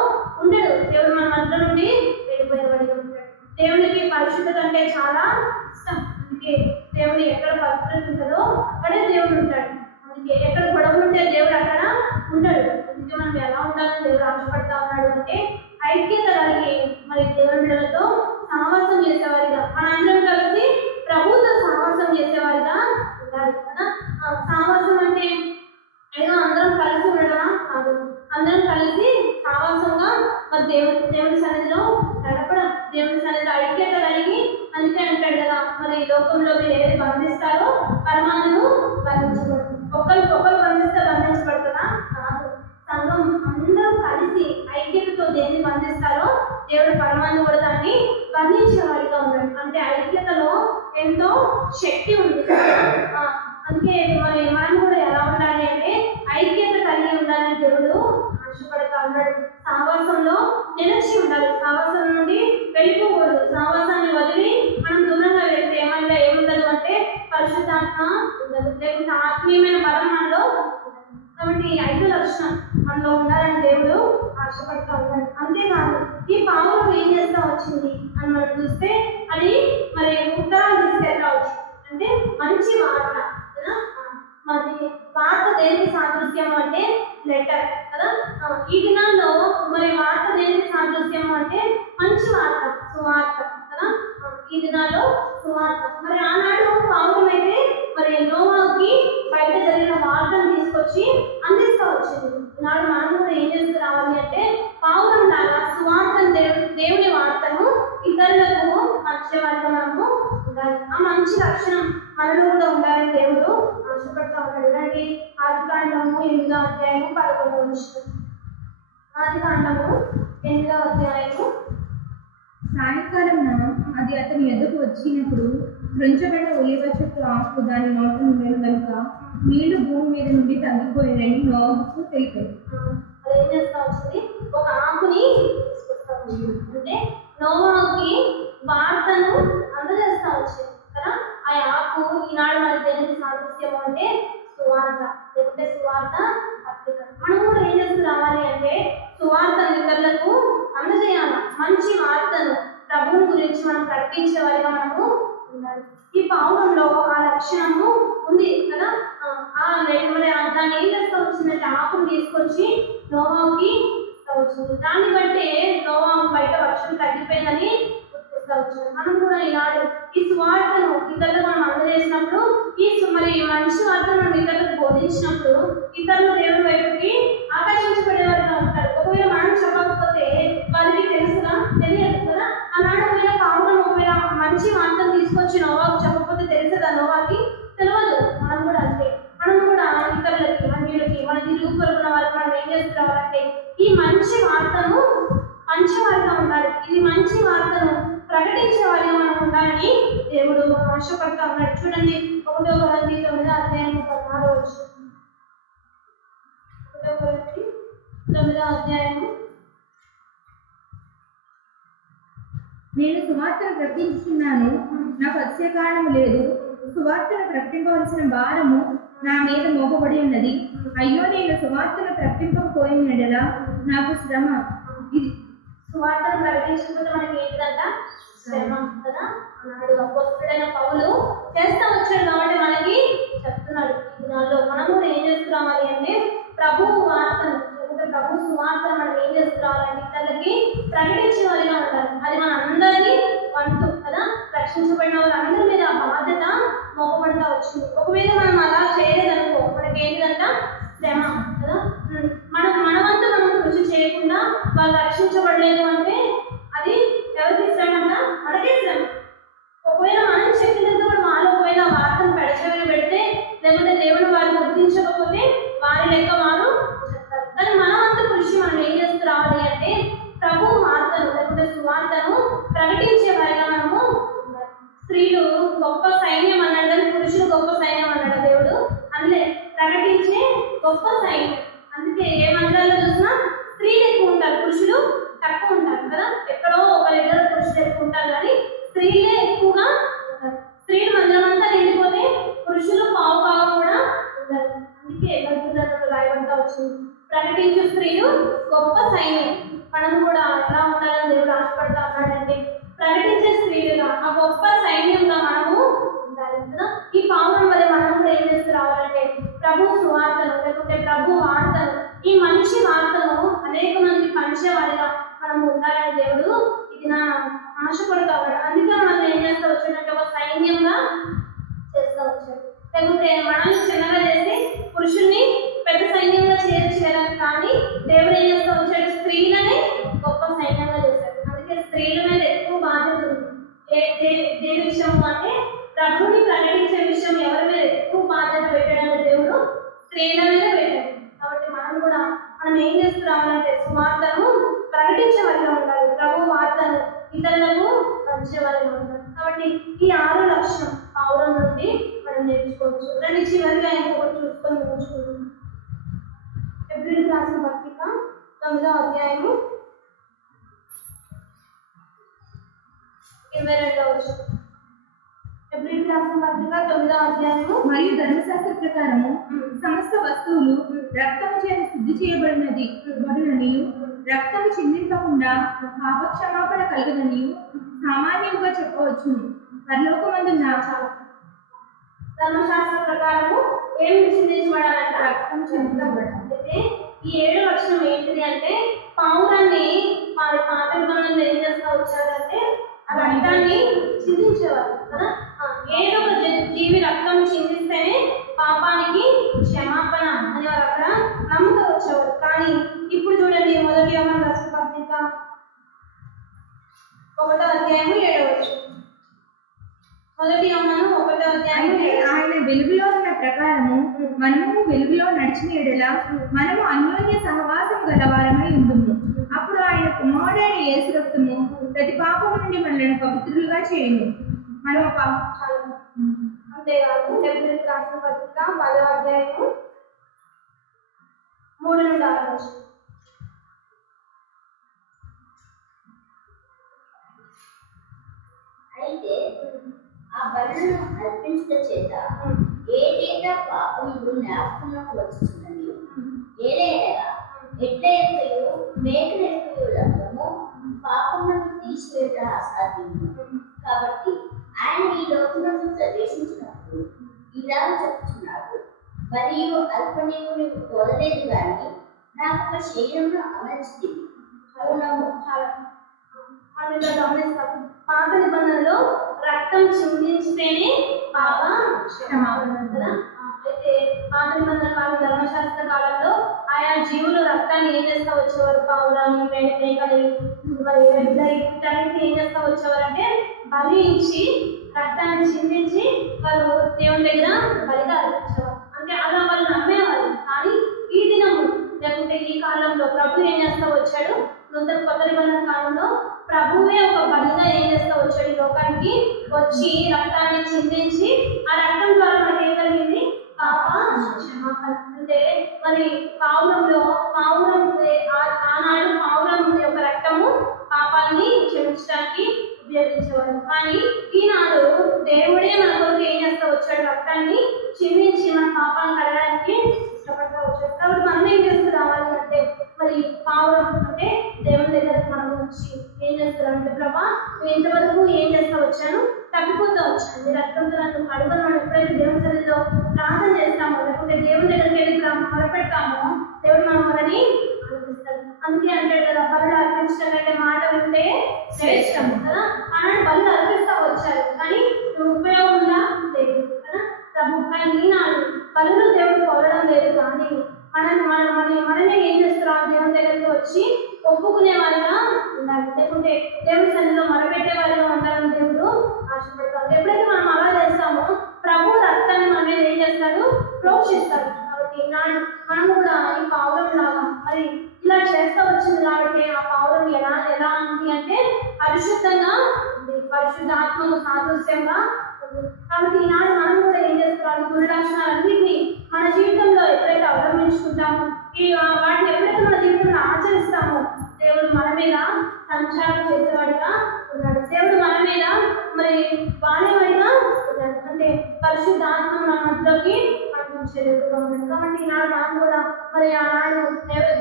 ఉండడు. దేవుడు మన మధ్య నుండి వెళ్ళిపోయేవాడిగా ఉంటాడు. దేవుడికి పరిశుద్ధత అంటే చాలా ఇష్టం. అందుకే దేవుడు ఎక్కడ పవిత్రత ఉంటుందో అక్కడే దేవుడు ఉంటాడు. అందుకే ఎక్కడ గొడవలు ఉంటే దేవుడు అక్కడ ఉంటాడు. అందుకే మనం ఎలా ఉండాలని దేవుడు ఆశపడతా ఉన్నాడు అంటే ఐక్యత కలిగి మరి దేవుని బిడ్డలతో సహవాసం చేసేవారిగా, మనందరం కలిసి ప్రభుత్వ సహవాసం చేసేవారిగా ఉండాలి కదా. సహవాసం అంటే ఏదో అందరం కలిసి ఉండడమా కాదు. అందరం కలిసి సహవాసంగా మరి దేవుడి సన్నిధిలో నడపడం, దేవుడి సన్నిధిలో ఐక్యత కలిగి. అందుకే అంటాడు కదా, మరి లోకంలో మీరు ఏది బంధిస్తారో పరమాణులు బంధించబడదు. ఒకరు బంధిస్తే బంధించబడుతుందా? కాదు. సంఘం అందరం కలిసి ఐక్యతతో దేన్ని బంధిస్తారో దేవుడు పరమాణు కూడా దాన్ని బంధించేవాడిగా ఉన్నాడు. అంటే ఐక్యతలో ఎంతో శక్తి ఉంది. అందుకే మరి మనం కూడా ఎలా ఉండాలి అంటే ఐక్యత కలిగి ఉండాలని దేవుడు ఆశపడతా ఉన్నాడు. సహవాసంలో నిలిచి ఉండాలి. సహవాసం నుండి వెళ్ళిపోకూడదు. సహవాసాన్ని వదిలి మనం దూరంగా వెళ్తే ఏముండదు అంటే పరిశుద్ధాత్మ ఉండదు, లేకుంటే ఆత్మీయమైన బలం మనలో ఉండదు. కాబట్టి 5 లక్షణం మనలో ఉండాలని దేవుడు ఆశపడతా ఉన్నాడు. అంతేకాదు ఈ పావురం ఏం చేస్తా వచ్చింది అని మనం చూస్తే అది మరి ఉత్తరాలు తీసుకెళ్తా వచ్చింది. అంటే మంచి వార్త కదా. మరి వార్త దేనికి సాదృశ్యం అంటే లెటర్ కదా. ఈ దినాల్లో మరి వార్త దేనికి సాదృశ్యం అంటే మంచి వార్త, సువార్త కదా. ఈ దినాల్లో సువార్త. మరి ఆనాడు పావురం అయితే మరి నోవాకి బయట జరిగిన వార్తను తీసుకొచ్చి అందిస్తూ వచ్చింది. ఈనాడు మనం కూడా ఏం చేస్తూ రావాలి అంటే పావురం లాగా సువార్తను, దేవుని వార్తను ఇతరులకు మంచివారిగా మనము ఉండాలి. ఆ మంచి లక్షణం మనలో కూడా ఉండాలని దేవుడు ఆశపడతా ఉన్నాడు. ఇలాంటి ఆదికాండము 8వ అధ్యాయము 11వ వచనం. ఆదికాండము 8వ అధ్యాయము సాయంకాలం అది అతని ఎదుకు వచ్చినప్పుడు త్రుంచబడిన ఒలివ చెట్టు ఆకు దాని నోట ఉండేది కనుక నీళ్లు భూమి మీద నుండి తగ్గిపోయినని నోహుకు తెలిపాడు. అది ఏం చేస్తా వచ్చింది, ఒక ఆకుని తీసుకొస్తా వచ్చింది. అంటే నోవాకి వార్తను అందజేస్తా వచ్చింది కదా. ఆ ఆకు ఈనాడు మనకి దేనికి సాదృశ్యం అంటే సువార్త, లేకుంటే సువార్త పత్రిక. మనం కూడా ఏం చేస్తూ రావాలి అంటే సువార్తను ఇతరులకు అందజేయాలి. మంచి వార్తను ప్రభువుని గురించి మనం ప్రకటించే వారిగా మనము ఉండాలి. ఈ పౌరంలో ఆ లక్షణము ఉంది కదా. దాన్ని ఏం చేస్తా వచ్చిందంటే ఆకును తీసుకొచ్చి నోవాకి వచ్చింది. దాన్ని బట్టే నోవా బయట వర్షం తగ్గిపోయిందని గుర్తిస్తా వచ్చింది. మనం కూడా ఈనాడు ఈ సువార్తను ఇతరులకు మనం అందజేసినప్పుడు మరి మంచి వార్తను మనం ఇతరులకు బోధించినప్పుడు ఇతరులు దేవుని వైపుకి ఆకర్షించబడేవారుగా ఉంటారు. ఒకవేళ మనం చెప్పకపోతే వారికి తెలుసుగా తెలియదు కదా. ఆనాడు ఒకవేళ పౌరం ఒకవేళ మంచి వార్తను తీసుకొచ్చి నోవాకు చెప్పకపోతే తెలుసుదా నోవాకి? తెలియదు. మనం కూడా అంతే. మనం కూడా ఇతరులకి అన్యులకి మన తిరుగు పొరుగున వారికి మనం ఏం చేస్తున్నామంటే ఈ మంచి వార్తను పంచేవారిగా ఉండాలి. ఇది మంచి వార్తను ప్రకటించే వారిగా మనం ఉండాలని దేవుడు ఆశపడతా ఉన్నాడు. చూడండి 1 కొరింథీ 9:16. 1 కొరింథీ 9. నేను సువార్తను ప్రకటించున్నాను, నాకు అతిశయకారణము లేదు. సువార్తను ప్రకటింపవలసిన భారము నా మీద మోపబడి ఉన్నది. అయ్యో, నేను సువార్తను ప్రకటింపకపోయిన ఎడల నాకు శ్రమ. ఇది సువార్తను ప్రకటించకపోతే మనకి ఏంటంట? శ్రమ కదా. అన్నాడు అపోస్తలుడైన పౌలు చేస్తా వచ్చాడు కాబట్టి మనకి చెప్తున్నాడు. ఈ దినాల్లో మనం కూడా ఏం చేస్తున్నామని అంటే ప్రభు వార్తను లేకుంటే ప్రభు సువార్తను మనం ఏం చేస్తున్నామంటే ఇతరులకి ప్రకటించే వారిగా ఉండాలి. అది మన అందరినీ వంతు కదా. రక్షించబడిన వారు అందరి మీద ఆ బాధ్యత మోపబడతా వచ్చింది. ఒకవేళ మనం అలా చేయలేదనుకో మనకి ఏంటిదంట? శ్రమ కదా. మన వంతు మనం కృషి చేయకుండా వాళ్ళు రక్షించబడలేదు అంటే అది ఎవరికి శ్రమ అంట? మనకే శ్రమ. ఒకవేళ మనం చెప్పినంత కూడా వాళ్ళు ఒకవేళ వార్తను పెడచెవిన పెడితే లేకుంటే దేవుడు వారు గుర్తించకపోతే వారి లెక్క వారు చెప్తారు. కానీ మన వంతు కృషి మనం ఏం చేస్తూ రావాలి అంటే ప్రభు వార్తను లేకుంటే సువార్తను ప్రకటించే వారిగా మనము. స్త్రీలు గొప్ప సైన్యం అన్నాడు కానీ పురుషులు గొప్ప సైన్యం అన్నాడు దేవుడు. అందుకే ప్రకటించే గొప్ప సైన్యం. అందుకే ఏ మందిరాల్లో చూసినా స్త్రీలు ఎక్కువ ఉంటారు, పురుషులు తక్కువ ఉంటారు కదా. ఎక్కడో ఒక దగ్గర పురుషులు ఎక్కువ ఉంటారు కానీ స్త్రీలే ఎక్కువగా ఉంటారు. స్త్రీలు మందిరం అంతా నిండిపోతే పురుషులు పావు కూడా ఉంటారు. అందుకే రాయబడతా వచ్చింది ప్రకటించు స్త్రీలు గొప్ప సైన్యం. మనం కూడా ఎలా ఉండాలని దేవుడు ఆశపడతా ఉన్నాడంటే ప్రకటించే స్త్రీలుగా ఆ గొప్ప సైన్యంగా మనము ఉండాలి కదా. ఈ పౌరం వల్ల మనం కూడా ఏం చేస్తూ రావాలంటే ప్రభు సువార్తను లేకుంటే ప్రభు వార్తను ఈ మంచి వార్తను అనేక మందికి పంచేవారిగా మనం ఉండాలని దేవుడు ఇది నా ఆశపడతా ఉన్నాడు. అందుకే మనం ఏం చేస్తూ వచ్చినట్టు ఒక సైన్యంగా చేస్తూ వచ్చాడు. లేకుంటే మనల్ని చిన్నగా చేసి పురుషుల్ని పెద్ద సైన్యంగా చేయడానికి కానీ దేవుడు ఏం చేస్తూ వచ్చాడు? స్త్రీలనే గొప్ప సైన్యంగా చేశాడు. అందుకే స్త్రీల మీద ఎక్కువ బాధ్యత ఉంది. ఏ విషయం అంటే ప్రభుని ప్రకటించే విషయం ఎవరి మీద ఎక్కువ బాధ్యత పెట్టాడంటే దేవుడు స్త్రీల మీద పెట్టాడు. కాబట్టి మనం ఏం చేస్తూ రావాలంటే సువార్తను ప్రకటించే వారిగా ఉండాలి. ప్రభు వార్తను ఇతరులకు పంచే వారిగా ఉండాలి. కాబట్టి ఈ 6 లక్షణం పౌరం నుండి మనం నేర్చుకోవచ్చు. రండి చివరిగా ఇంకొకటి చూసుకొని నేర్చుకుంటాం. ఫిబ్రవరి రాసిన పత్రిక 9వ అధ్యాయము 22వ వచనం. ఫిబ్రవరి రాసిన పత్రిక 9వ అధ్యాయము. మరియు ధర్మశాస్త్ర ప్రకారము సమస్త వస్తువులు రక్తము చేత శుద్ధి చేయబడినది బడుననియు రక్తము చిందింపకుండా పాపక్షమాపణ కలగదనియు సామాన్యంగా చెప్పవచ్చు. పరలోకమందున్న ధర్మశాస్త్ర ప్రకారము ఏమి చిందించబడాలంట? రక్తం చిందించబడాలి. అయితే ఈ 7వ లక్షణం ఏంటిది అంటే పౌరాన్ని వారి పాత నిబంధనలు ఏం చేస్తూ వచ్చారంటే ఆ రక్తాన్ని చిందించేవారు కదా. ఏదో ఒక జీవి రక్తం చిందిస్తేనే పాపానికి క్షమాపణ అని వారు అక్కడ నమ్ముతూ వచ్చేవారు. కానీ ఇప్పుడు చూడండి 1 యోహాను రాసిన పత్రిక 1వ అధ్యాయము 7వ వచనం. 1 యోహాను 1వ అధ్యాయము. ఆయన వెలుగులో ఉన్న ప్రకారము మనము వెలుగులో నడిచిన ఎడల మనము అన్యోన్య సహవాసం గలవారమై ఉండుము. అప్పుడు ఆయన కుమారుడైన యేసు రక్తము ప్రతి పాపము నుండి మనల్ని పవిత్రులుగా చేయను. మనం అంతేకాదు హెబ్రీయులకు రాసిన పత్రిక 10వ అధ్యాయము 3 నుండి 6 వరకు. అయితే ఆ బలులను అర్పించుట చేత ఏదైనా పాపములు జ్ఞాపకంలోకి వచ్చుచున్నది. ఏదైనా ఎడ్లయు మేకల రక్తము పాపములను తీసివేయట అసాధ్యము. కాబట్టి ఆయన ఈ లోకమును ప్రవేశించినప్పుడు ఇలా చెప్తున్నాడు, మరియు అల్పనీయుని కోరలేదు కానీ నాకు ఒక శరీరంలో అమర్చింది. అవునము గమనిస్తాం. పాత నిబంధనలో రక్తం చిందించితేనే పాప క్షమాపణ కదా. అయితే పాత నిబంధన కాలం ధర్మశాస్త్ర కాలంలో ఆయా జీవులు రక్తాన్ని ఏం చేస్తా వచ్చేవారు? పావురాన్ని, మేకని, మరి వీటన్నిటిని ఏం చేస్తా వచ్చేవారు అంటే బలి ఇచ్చి రక్తాన్ని చిందించి వాళ్ళు దేవుని దగ్గర బలిగా అర్పించేవారు. అంటే అలా వాళ్ళు నమ్మేవారు. కానీ ఈ దినము లేకుంటే ఈ కాలంలో ప్రభు ఏం చేస్తా వచ్చాడు? కొత్త నిబంధన కాలంలో ప్రభువే ఒక బలిగా ఏం చేస్తా వచ్చాడు? ఈ లోకానికి వచ్చి రక్తాన్ని చిందించి ఆ రక్తం ద్వారా మనకి ఏం కలిగింది? పాప క్షమాపణ. అంటే మరి ఆనాడు పావురం యొక్క రక్తము పాపాన్ని క్షమించడానికి ఉపయోగించేవాడు. కానీ ఈనాడు దేవుడే మన కొరకు ఏం చేస్తా వచ్చాడు? రక్తాన్ని చిందించి మన పాపాన్ని కడగడానికి ఇష్టపడతా వచ్చాడు. కాబట్టి మనం ఏం చేస్తూ రావాలి అంటే మరి పావురం అంటే దేవుని దగ్గరకు మనం వచ్చి ఏం చేస్తారంటే, ప్రభా నేను ఇంతవరకు ఏం చేస్తా వచ్చాను? తప్పిపోతూ వచ్చాను. మీ రక్తంతో నన్ను కడుగను. మనం ఎప్పుడైతే దేవుని సన్నిధిలో ప్రార్థన చేస్తామో లేకుంటే దేవుని దగ్గరికి వెళ్ళి మొరపెడతామో దేవుడు మన మొరని ఆలోచిస్తాడు. అందుకే అంటాడు కదా, బలులు అర్పించడం కంటే మాట వింటే శ్రేష్టం కదా. అలాంటి బలులు అర్పిస్తా వచ్చారు కానీ ఉపయోగం ఉందా? లేదు కదా ప్రభు. కానీ ఈనాడు బలులు దేవుడు కోరడం లేదు. కానీ మనమే ఏం చేస్తున్నాం? దేవుని దగ్గరికి వచ్చి ఒప్పుకునే వాళ్ళగా ఉండాలి. లేకుంటే దేవుని సన్నిధిలో మొరపెట్టే వాళ్ళగా ఉండాలని దేవుడు ఆశపడతాడు. ఎప్పుడైతే మనం అలా చేస్తామో ప్రభు రక్తాన్ని మన మీద ఏం చేస్తాడు? ప్రోక్షిస్తాడు. కాబట్టి మనం కూడా ఈ పావురం లాగా మరి ఇలా చేస్తూ వచ్చింది. కాబట్టి ఆ పావురం ఎలా ఉంది అంటే పరిశుద్ధంగా ఉంది, పరిశుద్ధాత్మకు సాదృశ్యంగా ఉంది. కాబట్టి ఈనాడు మనం కూడా ఏం చేస్తున్నాం? గురు లక్షణాలన్నింటినీ మన జీవితంలో ఎప్పుడైతే అవలంబించుకుంటామో వాటిని ఎప్పుడైతే మన జీవితంలో ఆచరిస్తామో దేవుడు మన మీద సంచారం చేసేవాడిగా ఉన్నాడు. దేవుడు మన మీద మరి వాడేవాడిగా ఉన్నాడు. అంటే పరిశుద్ధాత్మ మన మధ్యలోకి పంపించేదిగా ఉన్నాడు. కాబట్టి ఈనాడు మనం కూడా మరి ఆనాడు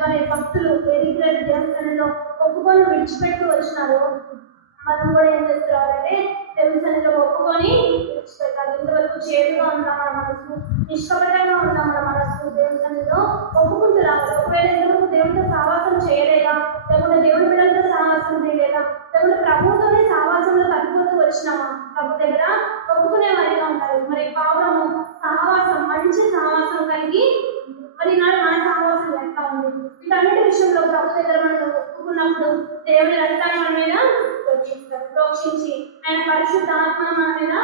మరి భక్తులు ఏ రీతిలో దేవుని సన్నిధిలో ఒప్పుకొని విడిచిపెట్టు వచ్చినారు, మనం కూడా ఏం చేస్తున్నారంటే దేవుని సన్నిధిలో ఒప్పుకొని విడిచిపెట్టాలి. ఇంతవరకు చేదుగా ఉన్నాం మన మనసు, నిష్కపటంగా ఉన్నాం మన మనసు. దేవుని సన్నిధిలో ఒప్పుకుంటూ రావాలి. ఒకవేళ ఇంతవరకు దేవుడితో సావాసం చేయలేదా, లేకుంటే దేవుడి బిడ్డలతో సావాసం చేయలేదా, లేకుంటే ప్రభుతోనే సావాసంలో తగ్గిపోతూ వచ్చినామా, ప్రభు దగ్గర ఒప్పుకునే వారిగా ఉండాలి. మరి పావురము సహవాసం, మంచి సహవాసం కలిగి మరి నాడు మన సహవాసం ఎట్లా ఉంది? వీటన్నిటి విషయంలో ప్రభు దగ్గర మనం ఒప్పుకున్నప్పుడు దేవుని రక్తాన్ని మన మీద ప్రోక్షించి ఆయన పరిశుద్ధాత్మ మన మీద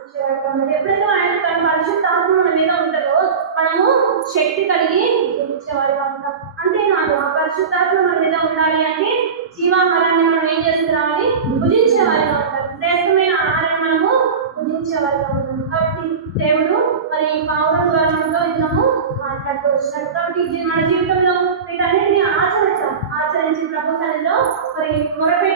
ఉంచేవాడు. ఎప్పుడైతే ఆయన తన పరిశుద్ధాత్మ మన మీద ఉంటుందో మనము శక్తి కలిగి జీవించేవారిగా ఉంటాం. అంతేకాదు ఆ పరిశుద్ధాత్మ మన మీద ఉండాలి అంటే జీవాహారాన్ని మనం ఏం చేస్తున్నామని భుజించేవారిగా ఉంటాం. శ్రేష్టమైన ఆహారాన్ని మనము భుజించేవారిగా ఉంటాం. కాబట్టి దేవుడు మరి పావురం ద్వారా మనతో ఇంకము మాట్లాడుతూ వచ్చినాడు. కాబట్టి మన జీవితంలో వీటన్నిటిని ఆచరించి ప్రభు సన్నిధిలో మరి మొరపెట్టి